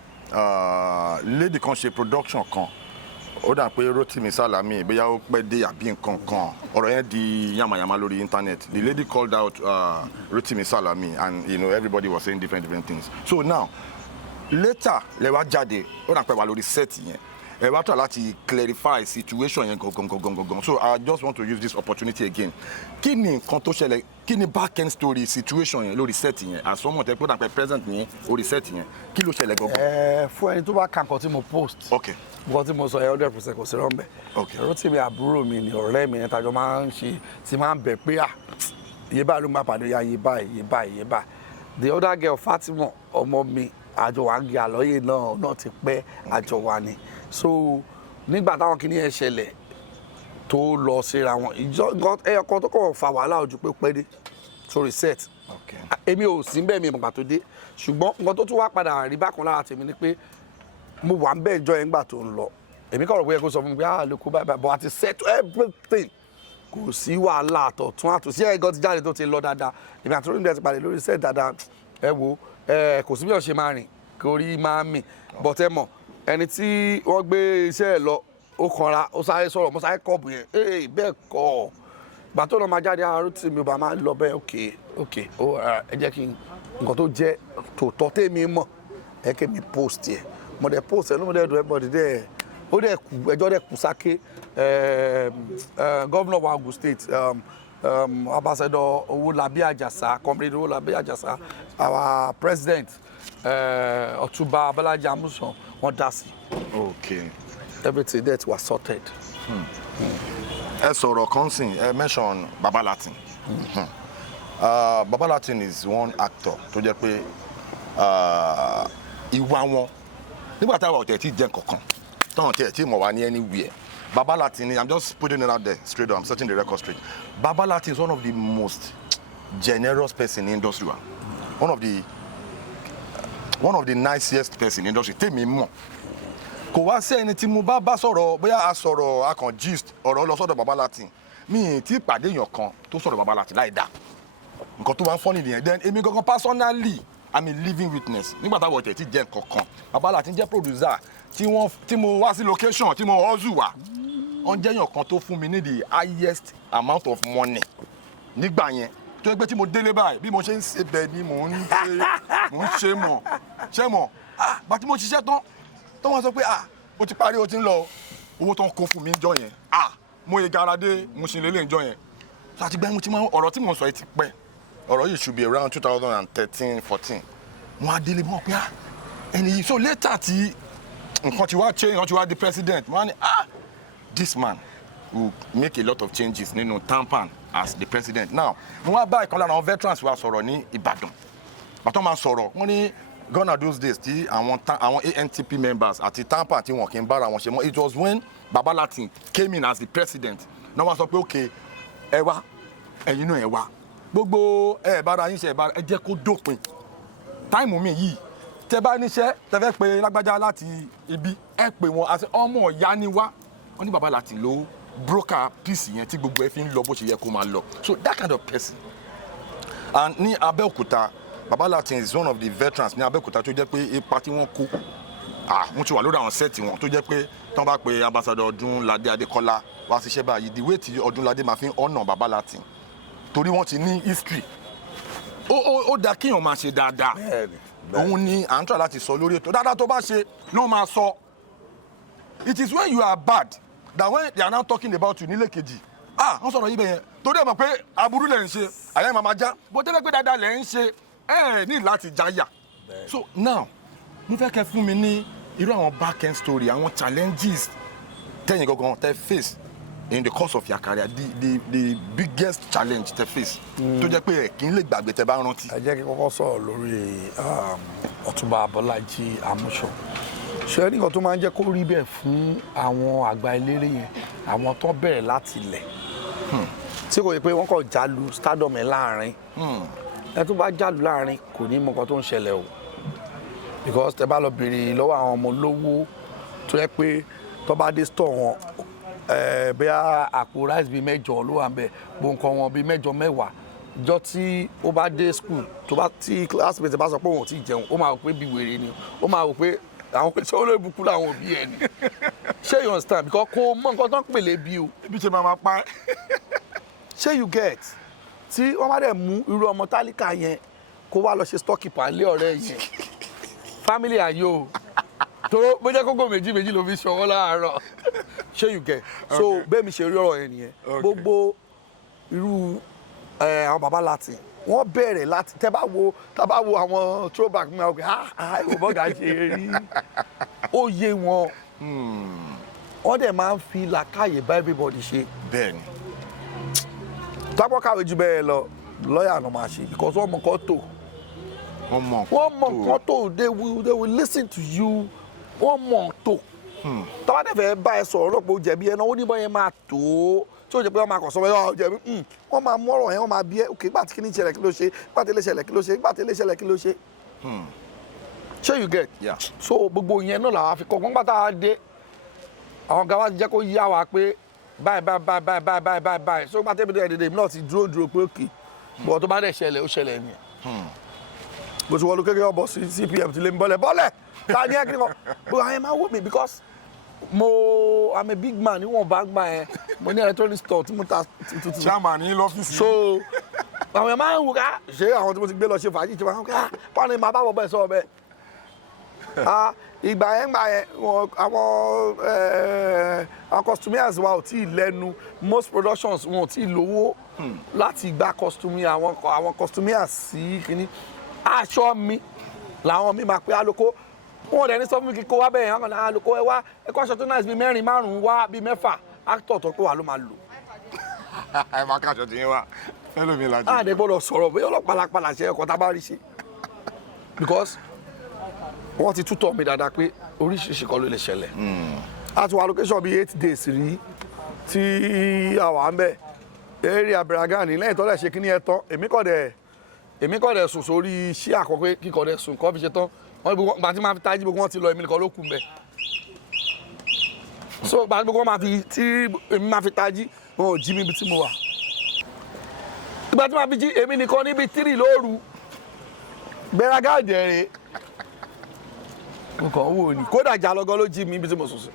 lady kan ṣe production kan ó dà pé Rotimi Salami bóyá ó pẹ́ dé àbí nǹkan kan ọ̀rọ̀ yẹn di yamayama lórí internet. The lady called out Rotimi Salami and everybody was saying different things. So now later lẹ wá jáde ó dà pé wà lórí set yẹn ẹ wá try láti clarify situation yẹn gangan. So I just want to use this opportunity again. Kí ni nǹkan tó ṣẹlẹ̀ kí ni back end story situation yẹn lórí set yẹn as someone tẹ pé ó dà pé present ní orí set yẹn kí ló ṣẹlẹ̀ gangan. Fún ẹni tó bá ka nǹkan tí mo post. Okay. Nǹkan tí mo sọ 100% kò sí rọ́ọ̀bẹ. Rotimi àbúrò mi ni ọ̀rẹ́ mi yẹn tájọ máa ń ṣe tí máa ń bẹ̀ pé iye báyìí ló máa pàdé ya iye báyìí. the other girl Fatima ọmọ mi àjọ wa ń gé àlọ́yè náà ti pẹ́ àjọ wa ni so nígbà táwọn kìíní ẹ̀ ṣẹlẹ̀ tó lọ síra wọn ẹyọkan tó kọ̀ fa wàhálà ojú pé pẹ́ dé sórí set èmi ò sí bẹ́ẹ̀ mi ìmọ̀gbà tó dé ṣùgbọ́n nǹkan tó tún wá padà rí bákan lára tèmi ni pé mo wà ń bẹ́ẹ̀ jọ ẹ̀ ńgbà tó ń lọ èmi kọ̀ rò pé ẹ kó sọ fún mi pé lóko báyìí but àti set everything kò sí wàhálà àtọ̀tún àtòsí ẹ̀gọ́ ti jáde tó ti lọ dáadáa èmi àti orílẹ̀-èdè ti pàdé lórí set dáadáa ẹ wo kò sí bí ọ̀ṣẹ́ máa rìn kò rí máa mì but ẹ mọ̀ ẹni tí wọ́n gbé iṣẹ́ ẹ̀ lọ ó kanra ó sáré sọ̀rọ̀ mo sáré kọ́ọ̀bù yẹn bẹ́ẹ̀ kọ́ gbà tó lọ máa jáde àárọ̀ tí mi ò bá máa lọ bẹ́ẹ̀ ok ẹ jẹ́ kí nǹkan tó jẹ́ tòótọ́ tèmi mọ̀ ẹ kí mi post yẹ mo dẹ̀ post ẹ ló mo dẹ̀ dùn everybody dẹ̀ ó dẹ̀ kú ẹjọ́ dẹ̀ kú sáké governor wa Ogun State Ambassador Owolabi Ajasa comrade Owolabi Ajasa our president Ọ̀túnba Abọ́lájí Amusan wọ́n dá sí. Okay. Everything that was sorted. Ẹ sọ̀rọ̀ kan sìn ẹ mention Baba Latin. Baba Latin is one actor tó jẹ́ pé ìwà wọn nígbà táwọn ọ̀tẹ̀ tí jẹ́ nǹkankan táwọn ọ̀tẹ̀ tí mọ̀ wá ní anywhere. Baba Latin, I'm just putting it out there straight up, I'm setting the record straight. Baba Latin is one of the most generous person in the industry. One of the nicest person in the industry. Tèmi mọ̀. Kò wá sí ẹni tí mo bá sọ̀rọ̀ bóyá a sọ̀rọ̀ a kàn gist ọ̀rọ̀ lọ sọ́dọ̀ Baba Latin mi tí pàdé èèyàn kan tó sọ̀rọ̀ Baba Latin láì dá nǹkan tó wá ń fọ́ nìyẹn then èmi gangan personally I'm a living witness nígbà táwọn ọ̀tẹ̀ tí jẹ́ nǹkan kan Baba Latin jẹ́ producer tí mo wá sí location tí mo hustle wá wọ́n jẹ́ èèyàn kan tó fún mi ní the highest amount of money nígbà yẹn tó yẹ pé tí mo délé báyìí bí mo ṣe ń ṣe bẹ́ẹ̀ ni mò ń ṣe mọ̀ bá tí mo ṣiṣẹ́ tán tó wọ́n sọ pé o ti parí o ti ń lọ owó tó ń kó fún mi jọ yẹn mo yẹ garadé mo ṣe lélẹ̀ jọ yẹn so àti gbẹ́yìn mo ti máa ọ̀rọ̀ tí mo sọ yìí ti pẹ́ ọ̀rọ̀ yìí should be around 2013-14 mo á délé mọ́ pé ẹni yìí so later tí nǹkan ti wá change wọ́n ti wá di president mo á ní this man will make a lot of changes nínú Tampan as the president now mo wá bá ìkan lára àwọn veterans wa sọ̀rọ̀ ní Ìbàdàn bàtọ́ máa sọ̀rọ̀ wọ́n ní gonna those days tí àwọn ANTP members àti Tampan tí wọn kì í bára wọn ṣe mọ́ it was when Baba Latin came in as the president náà wọ́n sọ pé okay ẹ wá ẹ̀yin náà ẹ wá gbogbo ẹ bára yín ṣe ẹ bára ẹ jẹ́ kó dópin táìmù mi yìí tẹ bá níṣẹ́ tẹ fẹ́ pe lágbájá láti ibi ẹ pè wọn àti ọmọ ìyá ni wá wọ́n ní Baba Latin ló broker peace yẹn tí gbogbo ẹ fi ń lọ bó ṣe yẹ kó máa lọ so that kind of person and ní Abẹ́òkúta Baba Latin is one of the veterans ní Abẹ́òkúta tó jẹ́ pé ipa tí wọ́n kó wọ́n ti wà lórí àwọn sẹ́ẹ̀tì wọn tó jẹ́ pé tí wọ́n bá pe Ambassador Ọdúnládé Adékọ́lá wá síṣẹ́ báyìí the way tí Ọdúnládé máa fi ń honour Baba Latin torí wọ́n ti ní history ó dáa kéèyàn máa ṣe dáadáa òun ni à ń tọ́ láti sọ lórí ètò dáadáa tó bá ṣe ló máa sọ it is when you are bad that when they are now talking about you nílé kejì wọ́n sọ̀rọ̀ yìí bẹ́yẹn torí ẹ̀ mọ̀ pé aburú lẹ̀ ń ṣe àyà ìmọ̀ máa já bó tẹ́lẹ̀ pé dáadáa lẹ̀ ń ṣe ní láti jáyà so now mo fẹ́ kẹ́ fún mi ní irú àwọn back end story àwọn challenges tẹ́yìn gangan tẹ́ face in the course of your career the biggest challenge tẹ́ face tó jẹ́ pé kí n lè gbàgbé tẹ́ bá rántí. ẹ jẹ́ kí n kọ́kọ́ sọ̀rọ̀ lórí Ọ̀túnba Abọ́lájí Amusan ṣé nǹkan tó máa ń jẹ́ kó rí bẹ́ẹ̀ fún àwọn àgbà eléré yẹn àwọn tó bẹ̀rẹ̀ láti ilẹ̀ tí kò yẹ pé wọ́n kàn jálu stardom ẹ̀ láàrin ẹ tó bá jálu láàrin kò ní mọ nǹkan tó ń ṣẹlẹ̀ o because tẹ bá lọ béèrè lọ́wọ́ àwọn ọmọ olówó tó yẹ pé tó bá dé store wọn bẹ́ẹ̀ àpò rice bíi 8 ló wà ń bẹ̀ gbòǹkan wọn bíi 8 10 ìjọ tí ó bá dé school tó bá tí classmate bá sọ pé òun ò tí ì jẹun ó máa wò pé bí wèrè ni ó máa wò pé àwọn iṣẹ́ olóòbùkú làwọn òbí ẹ̀ ni ṣé you understand because kò mọ nǹkan tó ń pèlè bí o ibi ṣe máa pa ṣé you get tí wọ́n bá dẹ̀ mú irú ọmọ tálíkà yẹn kó wá lọ ṣe storekeeper lé ọ̀rẹ́ yẹn family ayo tó bó jẹ́ kókó méjì ló fi ṣọwọ́ láàárọ̀ ṣé you get so bẹ́ẹ̀ mi ṣe rí ọ̀rọ̀ yẹn nìyẹn gbogbo irú àwọn Baba Latin wọ́n bẹ̀rẹ̀ láti tá bá wo àwọn throwback mi àwọn ìwọ bọ́gà ṣe rí ó yé wọn wọ́n dẹ̀ máa ń fi làákàyè bá everybody ṣe. bẹ́ẹ̀ni. tápọ̀ kàwé ju bẹ́ẹ̀ lọ lọ́ọ̀yà náà máa ṣe because wọ́n mọ̀ kọ́ tó wọ́n mọ̀ nǹkan tó they will listen to you wọ́n mọ̀ tó tọ́wọ́ dẹ̀ fẹ́ bá ẹ sọ̀rọ̀ lọ́pọ̀ jẹ̀bi ẹ̀ náà ó ní bọ́ yẹn máa tó tí ó jẹ́ pé wọ́n máa kọ̀ sọ́wọ́ ẹ̀ jẹ̀bi wọ́n máa mú ọ̀rọ̀ yẹn wọ́n máa bí ẹ òkè gbàtí kíní ṣẹlẹ̀ kí ló ṣe gbàtí ilé ṣẹlẹ̀ kí ló ṣe gbàtí ilé ṣẹlẹ̀ kí ló ṣe. ṣé you get? Yeah. So gbogbo yẹn náà làwọn afikọ́ gbọ́n gbàtà dé àwọn gàwá ti jẹ́ kó yá wa pé báyìí so gbàtà ẹ̀mí dẹ̀ náà ti dúró pé òkè bọ̀ tó bá dẹ̀ ṣẹlẹ̀ ó ṣẹlẹ̀ nìyẹn. bó ti wọlé kékeré ọbọ̀ sí CPM ti lé mi bọ́lẹ̀ ta ni ẹ kiri kan but I am wò mí because I'm a big man níwọ̀n bá gbà yẹn mo ní electronic store tí mo ta tuntun. chairman ní lọ́fíìsì. So àwọn ẹ̀ máa ń wò ká ṣé àwọn tí mo ti gbé lọ ṣe fàájì tí wọ́n ká wọ́n ní màá bá wọ bẹ́ẹ̀ sọ bẹ́ẹ̀. ìgbà yẹn àwọn costumiers wa ò tí ì lẹ́nu most productions wọn ò tí ì lówó láti gba costumier àwọn costumiers sí kínní aṣọ mi làwọn mi máa pe aloko wọn dẹ̀ ní sọ fún mi kí kó wá bẹ́ẹ̀ yẹn kàn aloko ẹ wá ẹ kó aṣọ tó náà bíi mẹ́rin márùn-ún wá bíi mẹ́fà actor tó pé wà ló máa lò. ẹ máa káṣọ tí yín wá ẹlòmíì lajú. àdé gbọ́dọ̀ sọ̀rọ̀ bóyá ọlọ́pàá ṣe ẹ̀kọ́ tá a bá rí ṣe because wọ́n ti tútọ̀ mi dáadáa pé oríṣiríṣi kan ló lè ṣẹlẹ̀. a ti wà location bíi 8 days rí tí a wà ń bẹ̀ area Bragani lẹ́yìn tó lẹ̀ ṣe kíní ẹ̀ tán èmi kọ́ dẹ̀ sùn sórí iṣẹ́ àkọ́kọ́ kíkọ́ dẹ̀ sùn kọ́ fi ṣe tán wọ́n ní gbogbo àti máa fi tají gbogbo wọn ti lọ èmi nìkan ló kù mbẹ̀ so gbogbo wọn máa fi tí èmi máa fi tají wọn ò jí mi ibi tí mo wà ìgbà tí máa fi jí èmi nìkan níbi 3 lóru gbéraga jẹrè nǹkan wò ni kódà jalọgọ ló jí mi ibi tí mo sùn sí.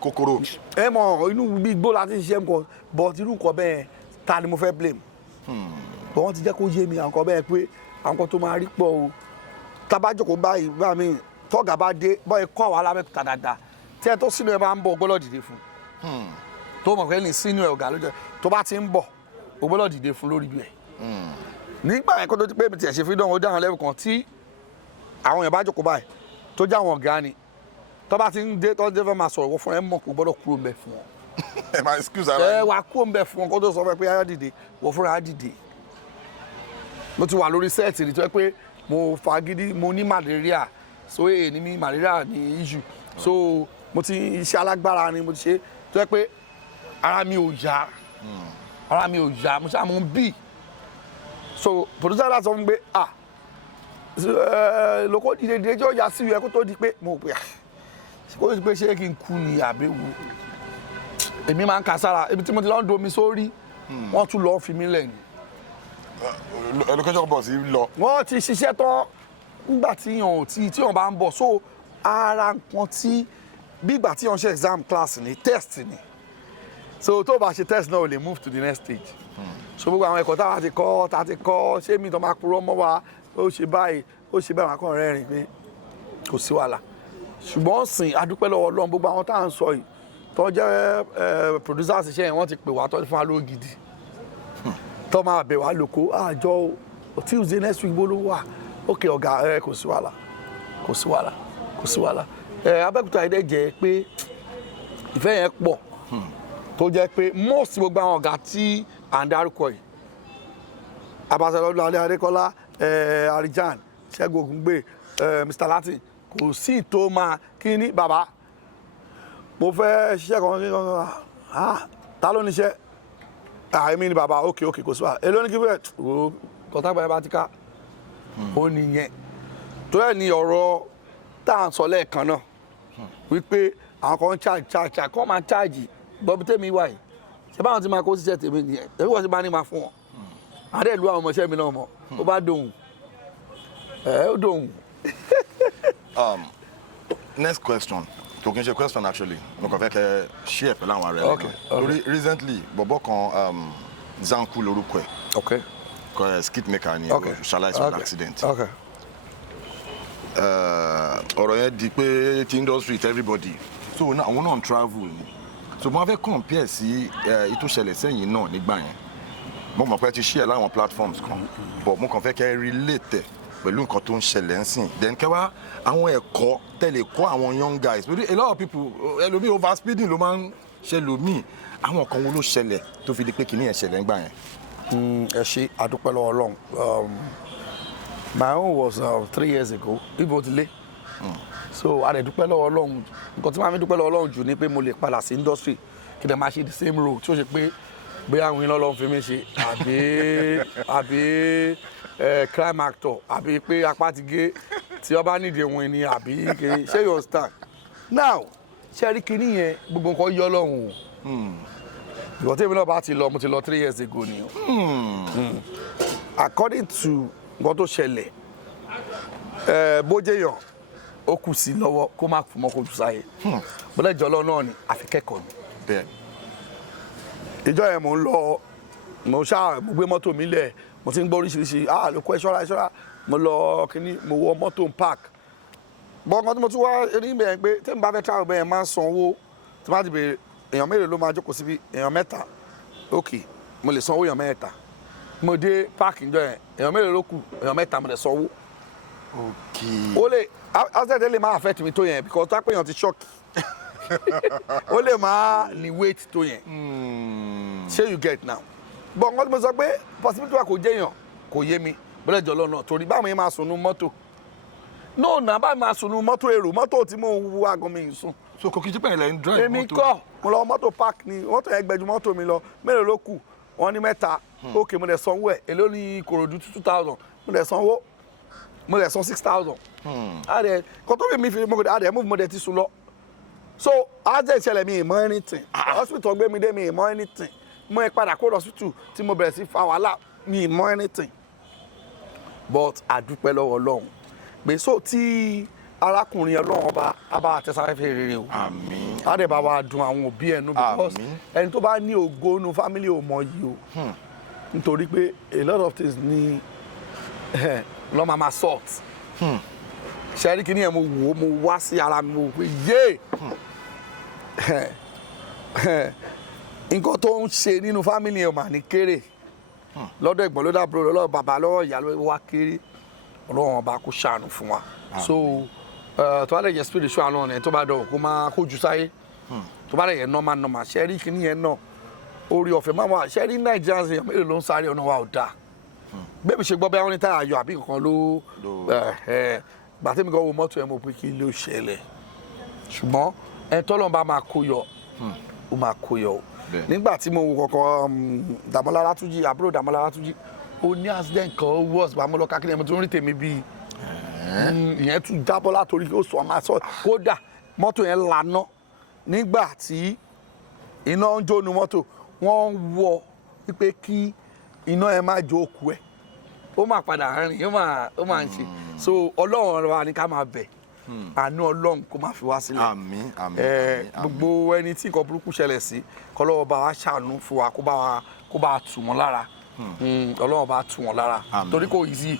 kòkòrò. ẹ mọ inú bí igbó láti ṣiṣẹ́ nǹkan but irú nǹkan bẹ́ẹ̀ ta ni mo fẹ́ blame bọ́n wọ́n ti jẹ́ kó yé mi àwọn kan bẹ́ẹ̀ pé àwọn kan tó máa rí pọ̀ o tabajoko báyìí bá mi tọ́gà bá dé bọ́ ẹ kọ́ àwọn alámẹ́kúta dáadáa tí ẹ tó sínú ẹ bá ń bọ̀ gbọ́dọ̀ dìde fún tó mọ̀ pé ní sínú ẹ ọ̀gá lójọ́ tó bá ti ń bọ̀ o gbọ́dọ̀ dìde fún lórí bí ẹ. nígbà yẹn kó tó ti pé mi tiẹ̀ ṣe freedom ó dá àwọn lẹ́bù kan tí àwọn èèyàn bá jókòó báyìí tó já àwọn ọ̀gá ni tó bá ti ń dé tó ń dé fẹ́ máa sọ̀rọ̀ wọ́n fún ẹ mọ̀ kó gbọ́dọ̀ kúrò ń bẹ̀ fún wọn. ẹ máa excuse ara yín. ẹ wà kúrò ń bẹ̀ fún wọn kó tó sọ fẹ́ pé ayọ́ dìde wọ́n fúnra á dìde. mo ti wà lórí sẹ́ẹ̀tì rí tó yẹ pé mo fagídí mo ní malaria so èyí ni mi malaria ní issue so mo ti iṣẹ́ alágbára ni mo ti ṣe tó yẹ pé ara mi ò yá mo ṣáà mo ń bì so producer láti sọ fún mi pé lóko dìde tí ó yà sí ìwé kó tó di pé mo pè kó tó di pé ṣé kí n kú ni àbẹ̀wò èmi máa ń kà sára ibi tí mo ti lọ́ọ́ domi sórí wọ́n tún lọ́ọ́ fi mí lẹ́yìn. education boss yìí lọ. wọ́n ti ṣiṣẹ́ tán nígbà tí yàn bá ń bọ̀ so ara nǹkan tí bí ìgbà tí yàn ṣe exam class ni test ni so tó bá ṣe test náà o lè move to the next stage so gbogbo àwọn ẹ̀kọ́ tá a ti kọ́ ṣé mi tó máa purọ́ mọ́ wa ó ṣe báyìí wọn kàn rẹ́rìn pé kò sí wàhálà ṣùgbọ́n sìn adúpẹ́ lọ́wọ́ Ọlọ́run gbogbo àwọn tá à ń sọ yìí tó jẹ́ producers iṣẹ́ yẹn wọ́n ti pè wá tó fún wa lówó gidi tó máa bẹ̀ wá lóko àjọ Tuesday next week bó ló wà ókè ọ̀gá kò sí wàhálà Abẹ́òkúta yìí dẹ̀ jẹ́ pé ìfẹ́ yẹn pọ̀ tó jẹ́ pé most gbogbo àwọn ọ̀gá tí à ń dárúkọ yìí Abáṣẹ́lọ́dún Alẹ́ Adékọ́lá Arijan Ṣẹ́gun Ògúngbè Mr. Latin kò sí tó máa kí ní bàbá mo fẹ́ ṣiṣẹ́ kan ta ló níṣẹ́ èmi ni bàbá òkè kò sí wa èló ní kí fẹ́ kọ́tàgbà yẹn bá ti ká ó nìyẹn tó yẹ ní ọ̀rọ̀ tá à ń sọ lẹ́ẹ̀kan náà wípé àwọn kan charge kọ́ máa charge bọ́bí tèmi wà yìí ṣé báwọn ti máa kó ṣiṣẹ́ tèmi nìyẹn tèmi wọ́n ti bá ní máa fún wọn àdé ìlú àwọn ọmọọṣẹ́ mi náà mọ̀ ó bá dòun ó dòun. Next question kò kí n ṣe question actually mo kàn fẹ́ kẹ́ share pẹ̀lú àwọn ará ẹ̀ recently bọ̀bọ̀ kan Zanku lórúkọ ẹ̀ skit maker ni ṣaláìsí with accident ọ̀rọ̀ yẹn di pé ti industry to everybody so àwọn náà ń travel ni so mo fẹ́ compare sí ìtúnṣẹlẹ̀ sẹ́yìn náà nígbà yẹn mo mọ̀ pé ti share láwọn platforms kan but mo kàn fẹ́ kẹ́ relate pẹ̀lú nǹkan tó ń ṣẹlẹ̀ ń sìn then kẹwàá àwọn ẹ̀kọ́ tẹ̀lé kọ́ àwọn young guys a lot of people ẹlòmíì over speeding ló máa ń ṣẹlòmíì àwọn kan wo ló ṣẹlẹ̀ tó fi di pé kìnìyàn ṣẹlẹ̀ ń gbà yẹn. ẹ ṣe àdúpẹ́ lọ́wọ́ Ọlọ́run My own was 3 years ago. Ibo ti lé. So a lè dúpẹ́ lọ́wọ́ Ọlọ́run. Nǹkan tí màá fi dúpẹ́ lọ́wọ́ Ọlọ́run jù ni pé mo lè padà sí industry kí n máa ṣe the same role tí ó ṣe pé bóyá àwọn iná lọ́n fi mí ṣe àbí crime actor àbí pé apá ti gé tí ọba nídìí òun ni àbí ṣé you understand. Now ṣe rí kinní yẹn gbogbo nǹkan yọ lọ́hùn o. Ìwọ tí èmi náà bá ti lọ mo ti lọ 3 years ago ni o. According to nǹkan tó ṣẹlẹ̀ bójéyàn ó kù sí lọ́wọ́ kó má fún mọ́ kó jù sáyé bọ́lá ìjọ ọlọ́run náà ni àfi kẹ́kọ̀ọ́ ni. bẹ́ẹ̀ ìjọ yẹn mò ń lọ mo gbé mọ́tò mi lẹ̀ mo ti ń gbọ́ oríṣiríṣi ló kọ́ ẹ̀ṣọ́ra mo lọ kíní mo wọ mọ́tò park bọ́ọ̀kan tí mo tún wá rí bẹ́ẹ̀ pé tí mo bá fẹ́ travel bẹ́ẹ̀ máa ń san owó tí mo bá ti bèrè èèyàn mélòó ló máa jókòó síbi èèyàn 3 ok mo lè san owó èèyàn 3 mo dé park ìjọ yẹn èèyàn mélòó ló kù èèyàn 3 mo lè san owó. ok ó lè outside lè máa affect mi tó yẹn because tá pé èèyàn ti shock ó lè máa ní weight tó yẹn ṣé you get now but nǹkan tí mo sọ pé possibility wa kò jẹ́ èèyàn kò yé mi bọ́lá ìjọ lọ́nà torí báwo yẹn máa sùn mọ́tò no na báwo máa sùn mọ́tò èrò mọ́tò tí mò ń wú aago mi ń sùn. so kò kí n jí pẹ̀lẹ́ ń drive mọ́tò. èmi kọ́ mo lọ mọ́tò park ni mọ́tò yẹn gbẹ̀jú mọ́tò mi lọ mélòó ló kù wọ́n ní 3 ok mo lè sanwó ẹ̀ èló ní Ìkòròdú 2000 mo lè sanwó mo lè san 6000. àdẹ kò tó mi fi àdẹ move mo dẹ̀ ti sùn lọ so àjẹ́ ìṣẹ̀lẹ̀ mi ìmọ̀ anything hospital gbé mi dé mi ìmọ̀ anything mo ẹ padà kó hospital tí mo bẹ̀rẹ̀ sí fa wàhálà mi ìmọ̀ anything but àdúpẹ́ lọ́wọ́ Ọlọ́run pé so tí arákùnrin Ọlọ́run ọba abá àtẹsáfẹ́fẹ́ rere o àmín àdẹ bá wa dùn àwọn òbí ẹnu because ẹni tó bá ní ògo inú family ò mọ yìí o nítorí pé a lot of things ní lọ́ máa sort ṣẹ́rí kí ni ẹ̀ mo wò ó mo wá sí ara mi mo wò pé yé nǹkan tó ń ṣe nínú family ẹ̀ mà ní kéré lọ́dọ̀ ẹ̀gbọ́n lọ́dọ̀ àbúrò lọ́dọ̀ bàbá lọ́dọ̀ ìyá ló wá kéré Ọlọ́run ọba kó ṣàánú fún wa so tó bá lè jẹ́ spiritual náà ẹ̀ tó bá dọ̀ kó máa kójú sáyé tó bá lè yẹ normal ṣẹ́rí kí ni yẹn náà orí ọ̀fẹ́ máa wà ṣẹ́rí Nigerians èèyàn mélòó ló ń sáré ọ̀nà wa ò dáa bẹ́ẹ̀ mi ṣe gbọ́ bẹ́ẹ̀ wọ́n ní táyà ayọ̀ àbí kankan ló gbàtẹ́ mi kan wo mọ́tò ẹ̀ mo pé kí ló ṣẹlẹ̀ ṣùgbọ́n ẹni tọ́lọ́run bá máa kó yọ ó máa kó yọ o nígbà tí mo wo kankan Dàmọ́lá Látúnjí àbúrò Dàmọ́lá Látúnjí ó ní accident kan ó wọ́ọ̀sì bá mọ́ lọ káàkiri ẹ̀mọ́ tó ń rí tèmi bíi ìyẹn tún jábọ́ látòrí ó sọ máa sọ kódà mọ́tò yẹn laná nígbà tí iná ń jónu mọ́tò wọ́n ń wọ wípé kí iná ẹ má jó òkú ẹ ó máa padà rìn ó máa ń ṣe so Ọlọ́run wa ni ká máa bẹ̀ àánú Ọlọ́run kó má fi wá sílẹ̀ àmín àmín gbogbo ẹni tí nǹkan burúkú ṣẹlẹ̀ sí kọ́lọ́wọ́ bá wa ṣàánú fún wa kó bá wa tù wọ́n lára Ọlọ́run bá tù wọ́n lára torí kò easy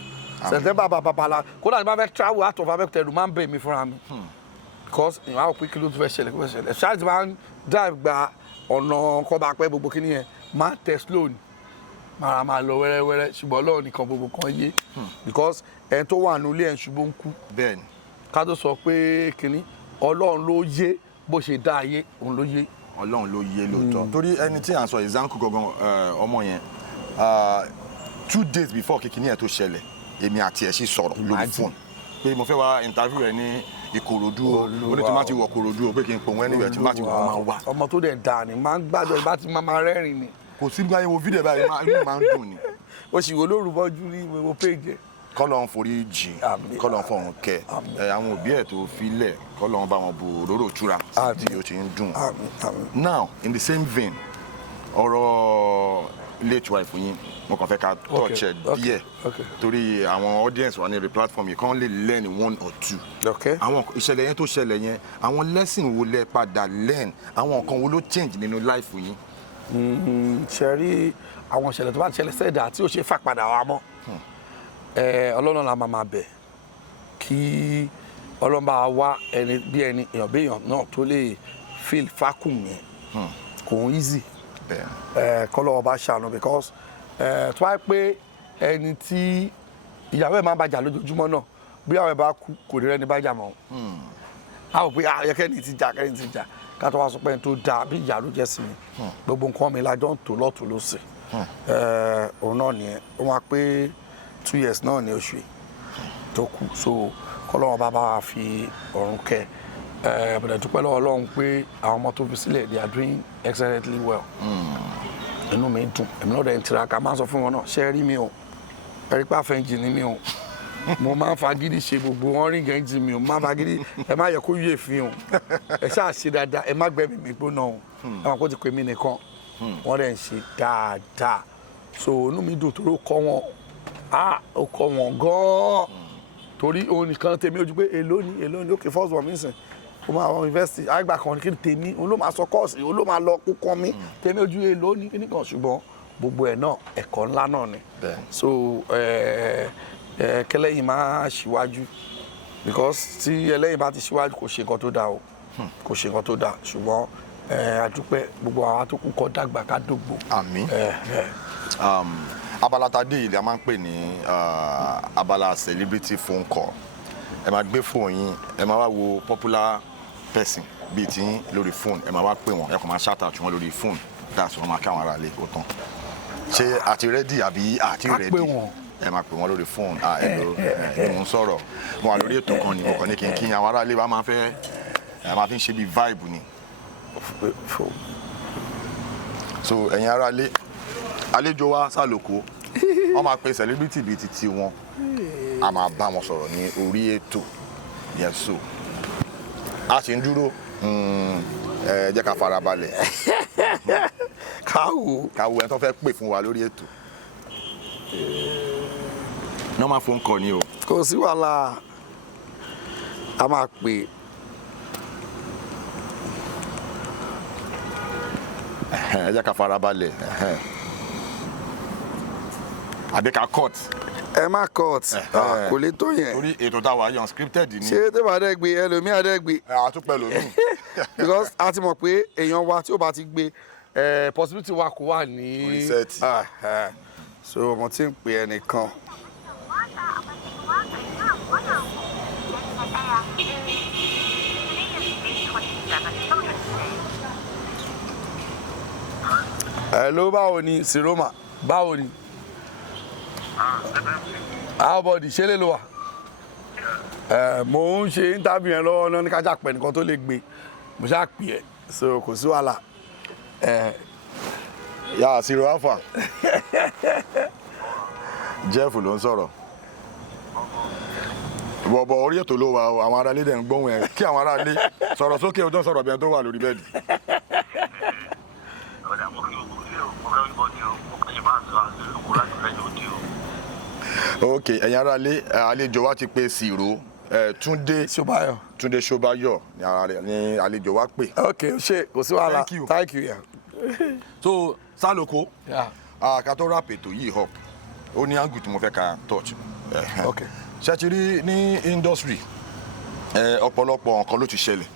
September bàbàbàlà kódà ní bá fẹ́ travel out of abẹ́kútẹ́rù máa ń bẹ̀ mí fúnra mi because ìwà òpin kí ló tún fẹ́ ṣẹlẹ̀ kó fẹ́ ṣẹlẹ̀ ṣáà ti máa ń drive gba ọ̀nà kọ́ba pẹ́ gbogbo kí nìyẹn máa tẹ̀ slow ni máa lọ wẹ́rẹ́wẹ́rẹ́ ṣùgbọ́n Ọlọ́run nìkan gbogbo kan yé because ẹni tó wà nílé ẹ̀ ń ṣubú ń kú bẹ́ẹ̀ni ká tó sọ pé kínní Ọlọ́run ló yé bó ṣe dá ayé òun ló yé. Ọlọ́run ló yé lóòótọ́ torí ẹni tí à ń sọ ìzánkù gangan ọmọ yẹn 2 days before kíkiní ẹ̀ tó ṣẹlẹ̀ èmi àti ẹ̀ sì sọ̀rọ̀ lórí fóònù pé mo fẹ́ wá interview ẹ̀ ní Ìkòròdú o ó ní tí má ti wọ Ìkòròdú o pé kí n pòun ẹni tí má ti wọ máa wà. ọmọ tó dẹ̀ dà ní máa ń gbàdọ̀ ìbá ti máa rẹ́rìn ni. kò sí nígbà yẹn wo fídíò báyìí inú máa ń dùn ni. o sì wo lórúbọjú ní wo péjẹ. kọ́lọ́n forí jìn kọ́lọ́n fọ̀hún kẹ́ àwọn òbí ẹ̀ tó filẹ̀ kọ́lọ́n bá wọn bu òróró túra tí o ti ń dùn. now in the same vein ọ̀rọ̀ late wife yín mo kàn fẹ́ ká touch ẹ̀ díẹ̀ torí àwọn audience wa ní orí platform yìí kàn lè learn 1 or 2. àwọn ìṣẹ̀lẹ̀ yẹn tó ṣẹlẹ̀ yẹn àwọn lesson wo lẹ padà learn àwọn nǹkan wo ló change nínú life yín. ṣe rí àwọn ìṣẹ̀lẹ̀ tó bá ṣẹlẹ̀ sẹ́dá tí ó ṣe fà padà wá mọ́ Ọlọ́run la máa bẹ̀ kí Ọlọ́run bá wá ẹni bí ẹni èèyàn bí èèyàn náà tó lè feel vacuum yẹn kò ń easy kọ́lọ́wọ́ bá ṣàánú because tó wáyé pé ẹni tí ìyàwó ẹ̀ máa ń bàjà lójoojúmọ́ náà bí àwọn ẹ̀ bá kú kò ní rẹ́ni bàjà mọ́ a ò pé ayẹkẹ́ni ti jà kẹ́ni ti jà ká tó wá sọ pé ẹni tó dáa bí ìyá ló jẹ́ sí mi gbogbo nǹkan mi lájọ́ ń tò lọ́tò lọ́sẹ̀ òun náà nìyẹn ó wá pé 2 years náà ní oṣù yìí tó kù so kọ́lọ́run bá fi ọ̀run kẹ́ bẹ̀rẹ̀ dúpẹ́ lọ́wọ́ Ọlọ́run pé àwọn ọmọ tó fi sílẹ̀ they are doing excellently well. Inú mi dùn èmi náà dẹ̀ ń tiraka máa ń sọ fún wọn náà ṣe rí mi o ẹ̀rí pé àfẹ́ǹjì ni mi o mo máa ń fagídí ṣe gbogbo wọn rí gẹ̀ǹjì mi o máa ń fagídí ẹ má yẹ kó yé fi hàn ẹ ṣáà ṣe dáadáa ẹ má gbẹ̀mí mi gbóná o ẹ máa kó ti pè mí nìkan wọ́n dẹ̀ ń ṣe dáadáa so inú mi dùn torí ó kọ́ wọn ó kọ́ wọn gan-an torí òun nìkan tèmi ojú pé èló ni okay first one mi sìn ó máa wọ university àgbà kan kí ni tèmi òun ló máa sọ kọ́ọ̀sì òun ló máa lọ kúkọ́ mi tèmi ojú èló ní kíní kan ṣùgbọ́n gbogbo ẹ̀ náà ẹ̀kọ́ ńlá náà ni so kẹlẹ́yìn máa ṣíwájú because tí ẹlẹ́yìn bá ti ṣíwájú kò ṣe nǹkan tó dáa o kò ṣe nǹkan tó dáa ṣùgbọ́n àdúpẹ́ gbogbo àwa tó kù kọ́ dàgbà ká dògbò. Àmín. Abala tá a dé yìí a máa ń pè ní abala celebrity phone call ẹ máa gbé fóònù yín ẹ máa wá wo popular person bíi tí yín lórí fóònù ẹ máa wá pè wọ́n ẹ kàn máa shout out wọn lórí fóònù dáàsì wọn máa káwọn ará ilé ó tán ṣé àti rẹ́dì àbí àti rẹ́dì ẹ máa pè wọ́n lórí fóònù mò ń sọ̀rọ̀ mo wà lórí ètò kan ni mo kàn ní kí n àwọn ará ilé wa máa fẹ́ ẹ máa fi ń ṣe bíi vibe ni so ẹ̀yin ará ilé àlejò wa Sálòkó wọ́n máa pe celebrity bíi titi wọn a máa bá wọn sọ̀rọ̀ ní orí ètò yẹn so a sì ń dúró jẹ́ ká fara balẹ̀ káwo ẹni tó fẹ́ pè fún wa lórí ètò normal phone call ni o. kò sí wàhálà a máa pè ẹ jẹ́ ká fara balẹ̀ àbí ká cut. ẹ má cut kò lè tó yẹn. torí ètò táwa yìí unscripted ni. ṣé tó bá dẹ́ gbé ẹlòmíì á dẹ́ gbé. àtúpẹ́ lòmíì. because a ti mọ̀ pé èèyàn wa tí ó bá ti gbé possibility wa kò wà ní. reset. so mo ti ń pè ẹnìkan. hello báwo ni Siroma báwo ni. Body ṣe lè lo wa mo ń ṣe interview yẹn lọ́wọ́ náà ní kájà pẹ̀ nìkan tó lè gbé mo ṣáà pè ẹ́ so kò sí wàhálà. yà Siro Alpha Jeff ló ń sọ̀rọ̀ bọ̀bọ̀ orí ètò ló wà àwọn ará ilé dẹ̀ ń gbóhùn ẹ̀ kí àwọn ará ilé sọ̀rọ̀ sókè ó tó sọ̀rọ̀ bí ẹni tó wà lórí bẹ́ẹ̀dì. ok ẹ̀yin ará ilé àlejò wa ti pe Siro Túndé Ṣóbáyọ̀ ní àlejò wa pè. ok ṣe kò sí wàhálà thank you. so Sálòkó ká tó rap ètò yìí up ó ní angle tí mo fẹ́ ká touch. ok ṣe ti rí ní industry ọ̀pọ̀lọpọ̀ nǹkan ló ti ṣẹlẹ̀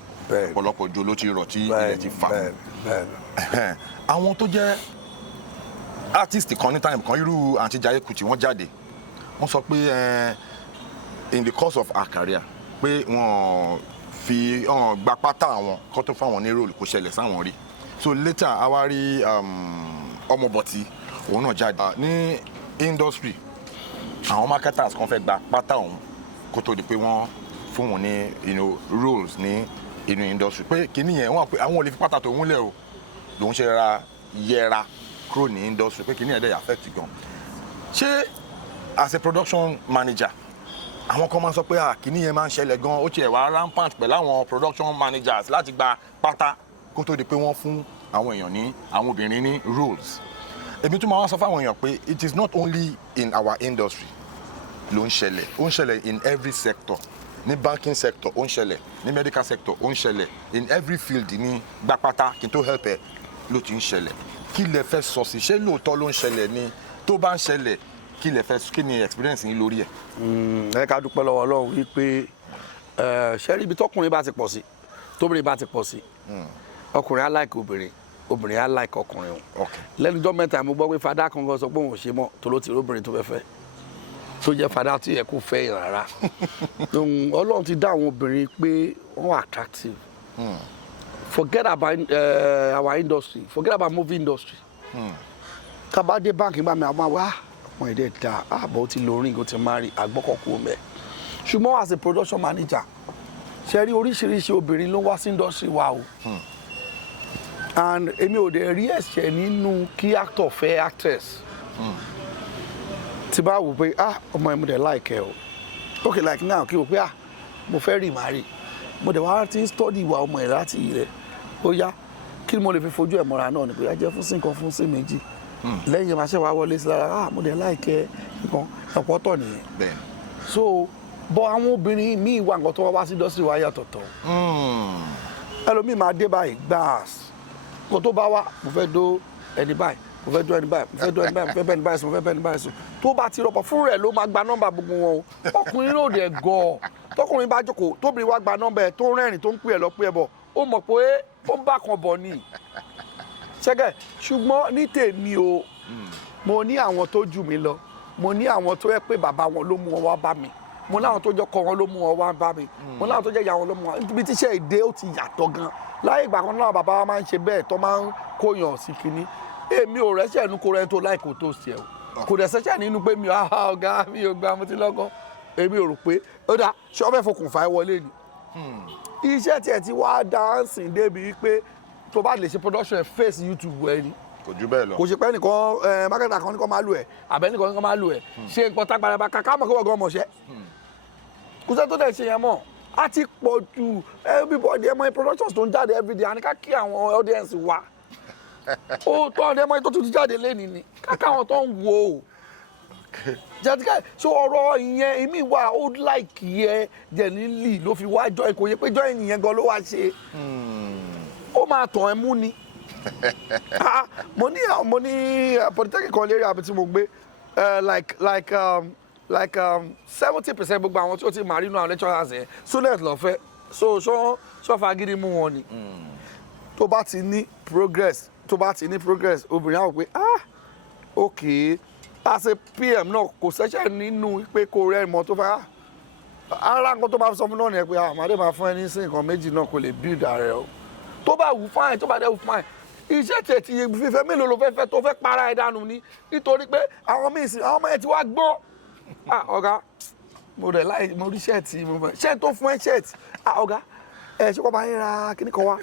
ọ̀pọ̀lọpọ̀ jo ló ti rọ̀ tí ilẹ̀ ti fà. àwọn tó jẹ́ artist kan ní time kan irú Aunty Jaiye Kuti wọ́n jáde wọ́n sọ pé in the course of her career pé wọ́n fi gba pátá àwọn kó tó fáwọn ní role kò ṣẹlẹ̀ sáwọn rí so later a wá rí ọmọbọ̀tí òun náà jáde ní industry àwọn marketers kan fẹ́ gba pátá òun kó tó di pé wọ́n fún wọn ní roles ní inú industry pé kìíní yẹn wọ́n pé àwọn ò lè fi pátá tó ń lẹ̀ o lòun ṣe yẹra kúrò ní industry pé kìíní yẹn dẹ̀ affect gan. ṣé as a production manager àwọn kan máa ń sọ pé kìíní yẹn máa ń ṣẹlẹ̀ gan ó tiẹ̀ wá rampant pẹ̀lú àwọn production managers láti gba pátá kó tó di pé wọ́n fún àwọn èèyàn ní àwọn obìnrin ní roles. èmi tún máa wá sọ fáwọn èèyàn pé it is not only in our industry ló ń ṣẹlẹ̀ ó ń ṣẹlẹ̀ in every sector ní banking sector ó ń ṣẹlẹ̀ ní medical sector ó ń ṣẹlẹ̀ in every field ní gbapata kí n tó help ẹ ló ti ń ṣẹlẹ̀ kí lẹ fẹ́ sọ sí ṣé lóòótọ́ ló ń ṣẹlẹ̀ ni tó bá ń ṣẹlẹ̀ kí lẹ fẹ́ kí ni experience yín lórí ẹ̀. ẹ ká dúpẹ́ lọ́wọ́ Ọlọ́run wípé ṣẹ́rí ibi tọkùnrin bá ti pọ̀ sí tóbìnrin bá ti pọ̀ sí ọkùnrin á like obìnrin á like ọkùnrin o lẹ́nu ọjọ́ mẹ́ta mo gbọ́ pé fada kan sọ pé òun ò ṣe mọ́ tó ló ti rí obìnrin tó fẹ́ fẹ́ tó jẹ́ fada tí yẹ kó fẹ́ yàn rárá Ọlọ́run ti dá àwọn obìnrin pé wọ́n wà attractive forget about our industry forget about movie industry kábàdé báńkì bá mi àwọn wá àwọn èdè da àbọ̀ ó ti lo orin kó ti máa rí agbọ́kọ̀kú mẹ́ ṣùgbọ́n as a production manager ṣe rí oríṣiríṣi obìnrin ló wá sí industry wa o and èmi ò dẹ̀ rí ẹ̀ṣẹ̀ nínú kí actor fẹ́ actress tí bá wò pé ọmọ ẹ̀ mo dẹ̀ like ẹ o okay like now kí wò pé mo fẹ́ remarry mo dẹ̀ wá ti ń study ìwà ọmọ ẹ̀ láti rẹ̀ ó yá kí ni mo lè fi fojú ẹ̀ mọ́ra náà ni pé ajẹ́ fún sí nǹkan fún sí méjì lẹ́yìn máa ṣe wá wọlé sí lára mo dẹ̀ like ẹ nǹkan ọ̀pọ̀ tọ̀ nìyẹn so bọ́ àwọn obìnrin míì wà nǹkan tó wá sí industry wa yàtọ̀ tọ̀ ẹlòmíì máa dé báyìí gbáàs kó tó bá wá mo fẹ́ dó ẹni báyìí mo fẹ́ dó ẹni báyìí mo fẹ́ dó ẹni báyìí mo fẹ́ bẹ́ẹ̀ ni báyìí sùn mo fẹ́ bẹ́ẹ̀ ni báyìí sùn tó bá ti rọpò fún rẹ̀ ló máa gba nọ́mbà gbogbo wọn o ọkùnrin ló dẹ̀ gọ̀ tọkùnrin bá jókòó tóbìnrin wá gba nọ́mbà ẹ̀ tó ń rẹ́rìn tó ń pè ẹ̀ lọ pé ẹ̀ bọ̀ ó mọ̀ pé ó ń bá kan bọ̀ ni ṣẹ́gẹ̀ ṣùgbọ́n ní tèmi o mo ní àwọn tó jù mí lọ mo ní àwọn tó yẹ pé bàbá wọn ló mú wọn wá bá mi mo láwọn tó jẹ́ kọ́ wọn ló mú wọn wá bá mi mo láwọn tó jẹ́ ìyá wọn ló mú wọn níbi tíṣẹ́ èdè ó ti yàtọ̀ gan láyé ìgbà kan náà bàbá wa máa ń ṣe bẹ́ẹ̀ tó máa ń kóyàn sí kinní èmi ò rẹ́ṣẹ̀ nínú kó rẹ́ tó láì kó tó ṣe o kò dẹ̀ ṣẹ́ṣẹ̀ nínú pé mi ọ̀gá mi ò gba mo ti lọ́kọ́ èmi ò rò pé ó dá ṣé ọbẹ̀ fokùnfà ẹ wọlé ni iṣẹ́ tiẹ̀ ti wá dáńsìn débi pé tó bá lè ṣe production ẹ̀ face YouTube ẹ ni kò jù bẹ́ẹ̀ lọ kò ṣe pé nìkan mákẹ́tà kan nìkan máa lò ẹ̀ àbẹ́ nìkan nìkan máa lò ẹ̀ ṣe nǹkan tágbára bá ká mọ̀ kí wọ́n gan mọ̀ ṣẹ́ kò sẹ́ tó dẹ̀ ṣe yẹn mọ̀ a ti pọ̀ ju everybody ẹ̀ mọ̀ productions tó ń jáde everyday àní ká kí àwọn audience wa ó tọ́ ẹ̀ mọ̀ tó tún ti jáde lẹ́ni ni ká káwọn tó ń wo jẹ́tíkẹ́ so ọ̀rọ̀ ìyẹn èmi wà ó láìkì yẹ jẹ̀nílì ló fi wá jọ kò yẹ pé jọ ìyẹn gan ló wá ṣe ó máa tàn ẹ́ mú ni mo ní polytechnic kan lérí àbí tí mo gbé like 70% gbogbo àwọn tí ó ti máa rí inú àwọn lecturers yẹn student lọ fẹ́ so fagídí mú wọn ni tó bá ti ní progress obìnrin á wò pé okay as a PM náà kò ṣẹ́ṣẹ́ nínú pé kò rẹ́ ìmọ̀ tó fẹ́ ara nǹkan tó máa sọ fún náà nìyẹn pé àmàdé máa fún ẹ ní sí nǹkan méjì náà kò lè build ààrẹ o tó bá wù fine tó bá dẹ̀ wù fine iṣẹ́ tẹ̀tì fífẹ́ mélòó ló fẹ́ tó fẹ́ para ẹ̀ dànù ni nítorí pé àwọn míì sí àwọn ọmọ ẹ̀ ti wá gbọ́n ọ̀gá mo rẹ̀ láì mo rí ṣẹ́ẹ̀tì mo fẹ́ ṣẹ́ẹ̀tì tó fún ẹ ṣẹ́ẹ̀tì ọ̀gá ẹ̀ ṣé kò máa ń ra kíní kan wá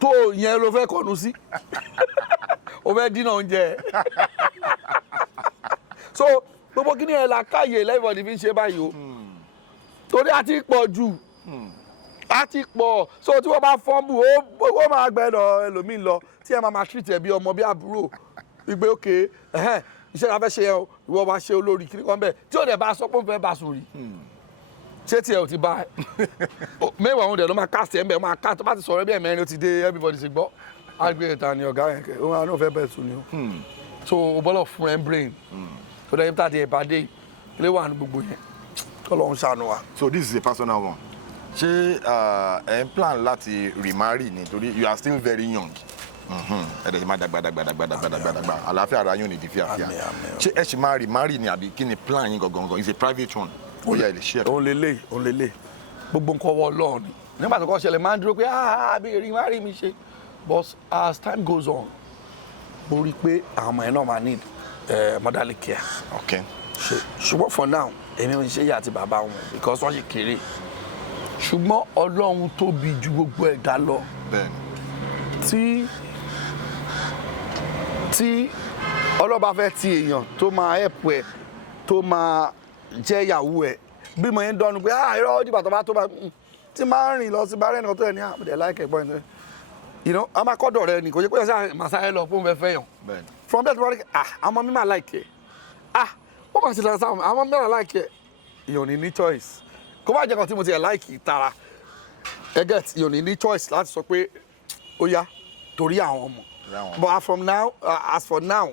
tó yẹn ló fẹ́ kọ̀nù sí o fẹ́ dínà oúnjẹ so gbogbo kíní ẹ̀ là káyè lẹ́yìnbọ̀dì fi ń ṣe báyìí o torí a ti pọ̀ jù a ti pọ̀ so tí wọ́n bá fọ́nbù ó máa gbẹ́dọ̀ ẹlòmíì lọ tí ẹ máa treat ẹ bí ọmọ bí àbúrò ìgbé òkè iṣẹ́ la fẹ́ ṣe ẹ o ìwọ máa ṣe olórí kiri kan bẹ́ẹ̀ tí ò dẹ̀ bá sọ pé ó fẹ́ bá sùn rí ṣé tiẹ̀ ò ti bá ẹ mẹ́wàá òun dẹ̀ ló máa cast ẹ̀ ń bẹ̀ máa cast tó bá ti sọ̀rọ̀ bí ẹ̀mẹ́rin ó ti dé everybody ti gbọ́ àgbẹ̀ ìta ni ọ̀gá yẹn kẹ́ òun àná fẹ́ bẹ̀ sùn ni o so o bọ́lọ̀ fún ẹ brain tó dẹ̀ yípa ti ẹ̀ bá dé ilé wà ní gbogbo yẹn kọ́lọ́run ṣàánú wa. So this is a personal one ṣé ẹ ń plan láti remarry ni torí you are still very young ẹ̀rẹ̀ máa dàgbà àlàáfíà ara yóò ní di fíafíà ṣé ẹ ṣì máa remarry ni àbí kí ni plan yín gangan it's a private one ó yẹ ẹ lè share. òun lélẹ̀ gbogbo nǹkan wọ Ọlọ́run ni nígbà tó kọ́ ṣẹlẹ̀ máa ń dúró pé àbí remarry mi ṣe but as time goes on mo rí i pé àwọn ọmọ yẹn náà máa need motherly care. Okay. ṣùgbọ́n for now èmi ò ń ṣe ìyá àti bàbá wọn because wọ́n ṣe kéré ṣùgbọ́n Ọlọ́run tóbi ju gbogbo ẹ̀dá lọ tí ọlọ́ba fẹ́ ti èèyàn tó máa help ẹ̀ tó máa jẹ́ ìyàwó ẹ̀ bí mo yẹn ń dọ́nu pé irọ́ dìgbà tó bá tó bá tí máa ń rìn lọ sí bá rẹ̀ nìkan tó yẹ ní àmọ̀dẹ̀ láìkẹ́ gbọ́n ẹ̀ a máa kọ́dọ̀ rẹ ni kò yẹ pé ṣáà màsáyé lọ fún fẹ́ yàn from there to wọ́n rí àmọ́ mi máa láìkẹ́ ó máa ṣe lọ́sàn án àmọ́ mi máa láìkẹ́ èèyàn ní choice kó má jẹ́ kan tí mo ti ẹ̀ láìkì tara ẹgẹ́t èèyàn ní choice láti sọ pé ó yá torí àwọn ọmọ but as for now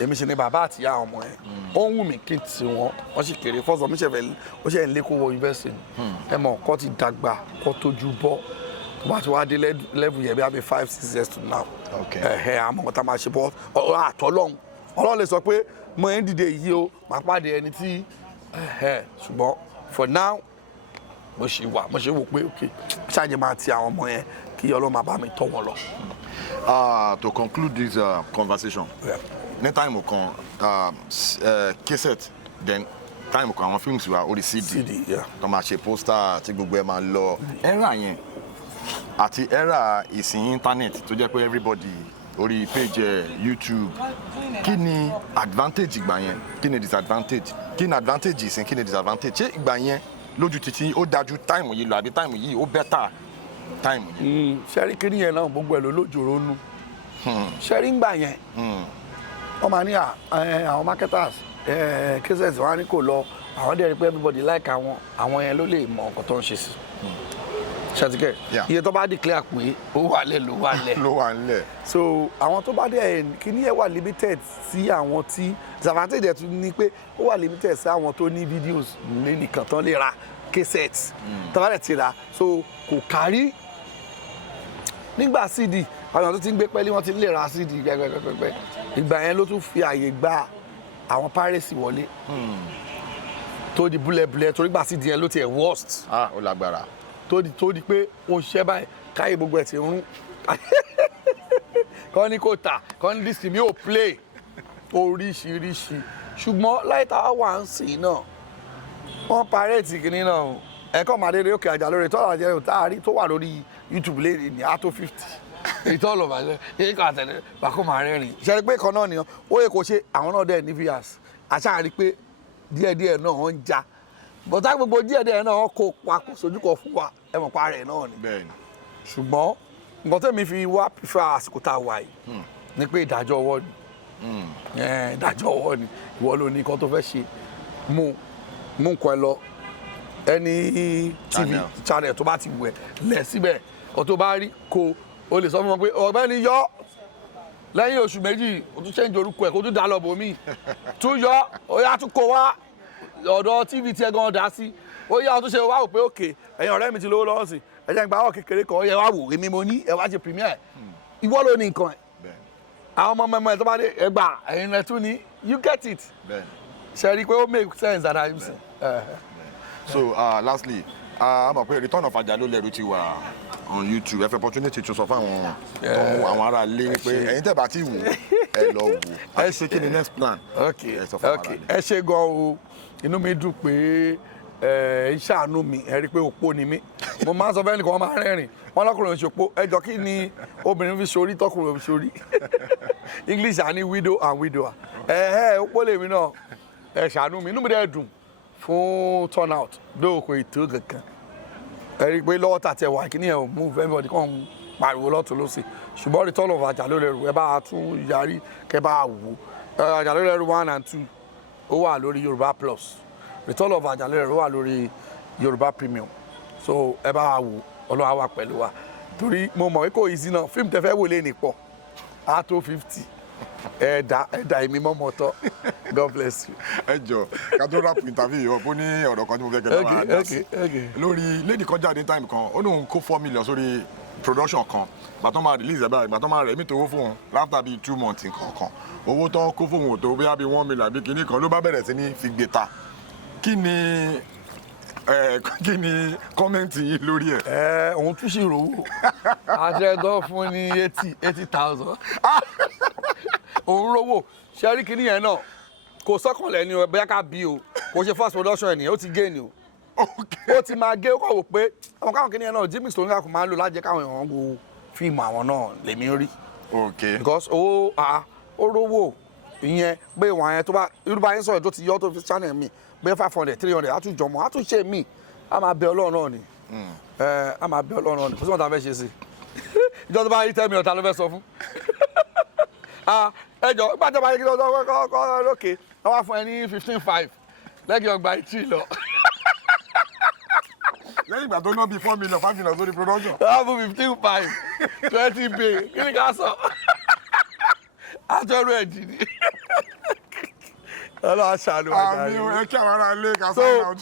èmi ṣe ni bàbá àti ìyá ọmọ ẹ ó ń wù mí kí n ti wọn sì kéré fọ́sọ̀ mi ó ṣe ń lé kó wọ yunifásitì ẹ mọ̀ kọ́ ti dàgbà kọ́ tójú bọ́ tó bá ti wá dé level yẹn bí i 5-6 years to now àmọ́ ọ̀tá máa ṣe bọ́ ọlọ́run lè sọ pé mo ń dìde yìí o máa pàdé ẹni tí ṣùgbọ́n for now mo ṣe wò pé ok ṣáàjì máa ti àwọn ọmọ yẹn kí Ọlọ́run máa bá mi tọ́ wọn lọ. To conclude this conversation ní táìmù kan cassette then time kan àwọn films wa orí CD tó máa ṣe poster tí gbogbo ẹ máa lọ era yẹn àti era ìsìn internet tó jẹ́ pé everybody orí page YouTube kí ni advantage ìgbà yẹn kí ni disadvantage kí ni advantage ìsìn kí ni disadvantage ṣé ìgbà yẹn lójú títí ó dájú time yìí lọ àbí time yìí ó better time yìí. ṣẹ́rí kí ni yẹn náà gbogbo ẹ̀ ló lójoro nú ṣẹ́rí ń gbà yẹn wọ́n máa ní àwọn marketers cases wọn á ní kò lọ àwọn dẹ̀ rí pé everybody like àwọn yẹn ló lè mọ nǹkan tó ń ṣe sí ṣàtìkẹ́ iye tó bá declare pé ó wà lẹ̀ ló wà lẹ̀ ló wà lẹ̀ so àwọn tó bá dẹ̀ kíní yẹn wà limited sí àwọn tí disadvantage ẹ̀ tún ní pé ó wà limited sí àwọn tó ní videos nìkan tán lè ra cassette tó bá dẹ̀ ti rà so kò kárí nígbà CD àwọn tó ti ń gbé pẹ́lí wọ́n ti lè ra CD pẹ́pẹ́pẹ́pẹ́ ìgbà yẹn ló tún fi àyè gba àwọn piracy wọlé tó di búlẹ̀búlẹ̀ torí gbà CD yẹn ló ti ẹ̀ worst. ó lágbára. tó di pé ó ń ṣiṣẹ́ báyìí káyé gbogbo ẹ̀ ti rún kọ́ ní kò tà kọ́ ní disc mi ò play oríṣiríṣi ṣùgbọ́n láì tá a wà ń sìn náà wọ́n pirate kìíní náà ẹ̀kọ́ màdédé òkè àjà lórí tọ́lá àjẹrò tá a rí tó wà lórí YouTube lè ní àtó 50 ìtọ́lọ̀ bàjẹ́ èyí kan àtẹ̀lé bàkó máa rẹ́rìn ṣe pé kan náà nìyẹn ó yẹ kó ṣe àwọn náà dẹ̀ ní vias àṣà rí pé díẹ̀díẹ̀ náà wọ́n ń já bọ̀tá gbogbo díẹ̀díẹ̀ náà wọ́n kó papọ̀ sójú kan fún wa ẹ mọ̀ pa rẹ̀ náà ni ṣùgbọ́n nǹkan tẹ́mi fi wá prefer àsìkò tá a wà yìí ni pé ìdájọ́ ọwọ́ ni ìdájọ́ ọwọ́ ni ìwọ ló ní nǹkan tó fẹ́ ṣe mú nǹkan ẹ lọ ẹni TV channel tó bá ti wù ẹ́ lẹ̀ síbẹ̀ ọ̀ tó bá rí kó o lè sọ fún wọn pé ọ̀gbẹ́ni yọ lẹ́yìn oṣù méjì o tún change orúkọ ẹ̀ kó tún dá lọ bòmí tún yọ ó yá tún kó wá ọ̀dọ̀ TV tí ẹ gan dá sí ó yá o tún ṣe wá wò pé òkè ẹ̀yin ọ̀rẹ́ mi ti lówó lọ́wọ́ sí ẹ jẹ́ n gba ọ̀ kékeré kan ó yẹ wá wò èmi mo ní ẹ wá ṣe premier ìwọ ló ní nǹkan ẹ̀ àwọn ọmọ mẹ́mọ́ ẹ̀ tó bá dé ẹ gbà ẹ̀yin rẹ̀ tún ní you get it ṣe rí i pé ó make sense that I'm saying. So lastly a mọ̀ pé return of Ajalolẹ́rú ti wà on YouTube ẹ fẹ́ opportunity to sọ fún àwọn ará ilé pé ẹ̀yin tẹ́ bá ti wò ẹ lọ wò ẹ ṣe kí ni next plan. ẹ ṣe gan o inú mi dùn pé iṣẹ́ àánú mi ẹ rí i pé òpó ni mí mo máa ń sọ fẹ́ẹ́ nìkan wọ́n máa ń rẹ́rìn wọ́n lọ́kùnrin òṣòpó ẹ jọ kí ni obìnrin fi ṣorí tọkùnrin fi ṣorí English àní widow and widower òpó lèmi náà ẹ ṣàánú mi inú mi dẹ̀ dùn fún turnout dóòkò ètò kankan ẹ rí i pé lọ́wọ́ tàtí ẹ̀wà kí ni ẹ̀ move everybody kàn pariwo lọ́tún lọ́sẹ̀ ṣùgbọ́n return of Ajalolẹ́rú ẹ bá tún yarí kẹ bá wò Ajalolẹ́rú 1 and 2 ó wà lórí Yorùbá Plus return of Ajalolẹ́rú wà lórí Yorùbá Premium so ẹ bá wò Ọlọ́run á wà pẹ̀lú wa torí mo mọ̀ pé kò easy náà fíìmù tẹ fẹ́ wò lé nìpọ̀ á tó 50 ẹ̀dá èmi mọ́mọ́ tọ́ God bless you. ẹ jọ ká tó rap interview yìí ó ní ọ̀rọ̀ kan tí mo fẹ́ kẹ́ lọ́wọ́ àdá sí lórí lady kan jáde time kan ó lóun kó 4 million sórí production kan gbàtọ́ máa release ẹ̀ báyìí gbàtọ́ máa rẹ̀ mí tó owó fún un after bíi 2 months nǹkan owó tó kó fóun ò tó bí i 1 million àbí kinní kan ló bá bẹ̀rẹ̀ sí ní fi gbé ta kí ni kọ́mẹ́ǹtì yìí lórí ẹ̀. òun tún ṣì rówó àtẹ̀gọ́ fún ní 80,000 òun rówó ṣẹ́rí kìíní yẹn náà kò sọ́kànlẹ̀ ni bóyá ká bí o kò ṣe first production ẹ̀ nìyẹn ó ti gé ni o ó ti máa gé ó kọ̀ wò pé àwọn káwọn kìíní yẹn náà Jimmy tó ní ká kò máa ń lò lájẹ́ káwọn èèyàn wo fíìmù àwọn náà lèmi rí because owó ó rówó ìyẹn pé ìwọ̀n yẹn tó bá irúbá yẹn sọ̀rọ̀ tó ti yọ tó fi channel mi bẹ́ẹ̀ 500 300 á tún jọmọ́ á tún ṣe mí á máa bẹ Ọlọ́run náà ni á máa bẹ Ọlọ́run náà ni kò sí wọn tá a fẹ́ ṣe sí ìjọ tó bá rí 10 million ta ló fẹ́ sọ fún ẹjọ gbàjọba bá yẹ kí lọ kọ́ lókè wọ́n wá fún ẹ ní 15.5 lẹ́yìn ọgbà ìtì lọ. lẹ́yìn ìgbà tó ná bíi 4 million 5 million lórí production. wọ́n fún 15.5 20 bay kí ni ká sọ àtọ́rọ̀ ẹ̀jì ni ọlọ́wọ́ ṣàánú àmì ẹ kí àwọn ará ilé ká sign out.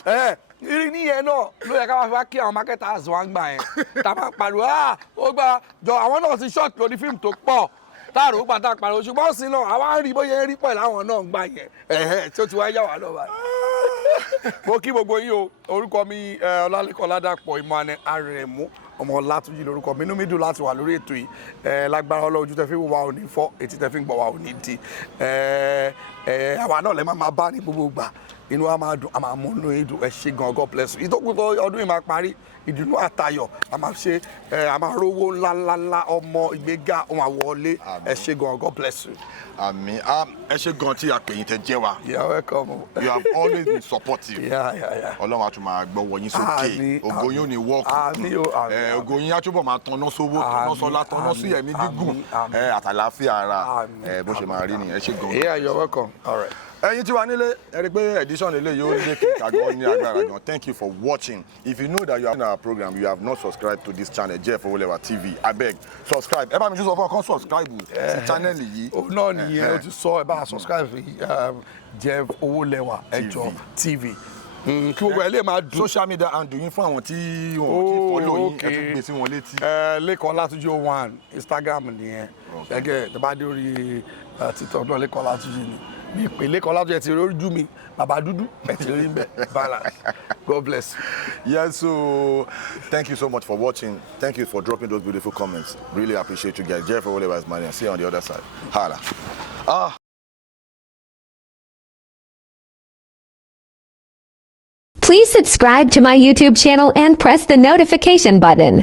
irin níyẹn náà ló yẹ ká máa fi wá kí àwọn marketers wá ń gbà yẹn tá a máa pariwo ó gbà jọ àwọn náà ti short lórí fíìmù tó pọ̀ táàrò ó pàtàkì pariwo ṣùgbọ́n sí náà àwa ń rí bóyá ń rí pẹ̀lú àwọn náà ń gbà yẹn tí ó ti wá yà wá lọ́wọ́ mo kí gbogbo yín o orúkọ mi Ọlálékan Ọládàpọ̀ Emmanuel Arẹ̀mú ọmọ Ọlátúnjí lórúkọ mi inú mi dùn láti wà lórí ètò yìí lágbára Ọlọ́run ojú tẹ fi wò wá ò ní fọ́ etí tẹ fi ń gbọ́ wá ò ní di àwa náà lẹ máa bá ní gbogbo ìgbà inú wa máa dùn a máa mú inú yín dùn ẹ ṣé gan God bless you ìtòkùn tó ọdún yìí máa parí ìdùnnú àtayọ̀ a máa ṣe a máa rówó ńláńlá ọmọ ìgbéga ọmọ àwọlé ẹ ṣé gan God bless you. àmín ẹ ṣé gan tí a pè yín tẹ́ jẹ́ wa. you are welcome. you have always been supportive. ọlọ́run á tún máa gbọ́wọ́ yín sókè ògo yín ò ní wọ́ọ̀kù ògo yín á túbọ̀ máa tanná sówó tanná sọ́lá tanná sí ẹ̀mí gígùn àtàlàáfíà ara bó ṣe máa rí nìyẹn ẹ ṣé gan. yeah you are welcome. all right. ẹ̀yin tí wà nílé ẹ rí pé edition eléyìí ó lé kíkà gan ní agbára gan. Thank you for watching. If you know that you are in our program you have not subscribed to this channel Jeff Owolewa TV abeg subscribe ẹ bá mi tún sọ fún ọ kàn subscribe sí channel yìí. òun náà nìyẹn o ti sọ ẹ bá subscribe sí Jeff Owolewa ẹjọ TV kí gbogbo ẹ lè máa dùn. social media handle yín fún àwọn tí wọn ti follow yín ẹ tún gbé sí wọn létí. Lekan Olatunji 01 Instagram nìyẹn gẹ́gẹ́ tó bá dé orí TikTok náà Lekan Olatunji ni mi pè Lekan Olatunji ẹ ti rí ojú mi bàbá dúdú ẹ ti rí bẹ́ẹ̀ balance. God bless you. Yes, so thank you so much for watching. Thank you for dropping those beautiful comments. Really appreciate you guys. Jeff Owolewa is my name. See you on the other side. Hala. Please subscribe to my YouTube channel and press the notification button.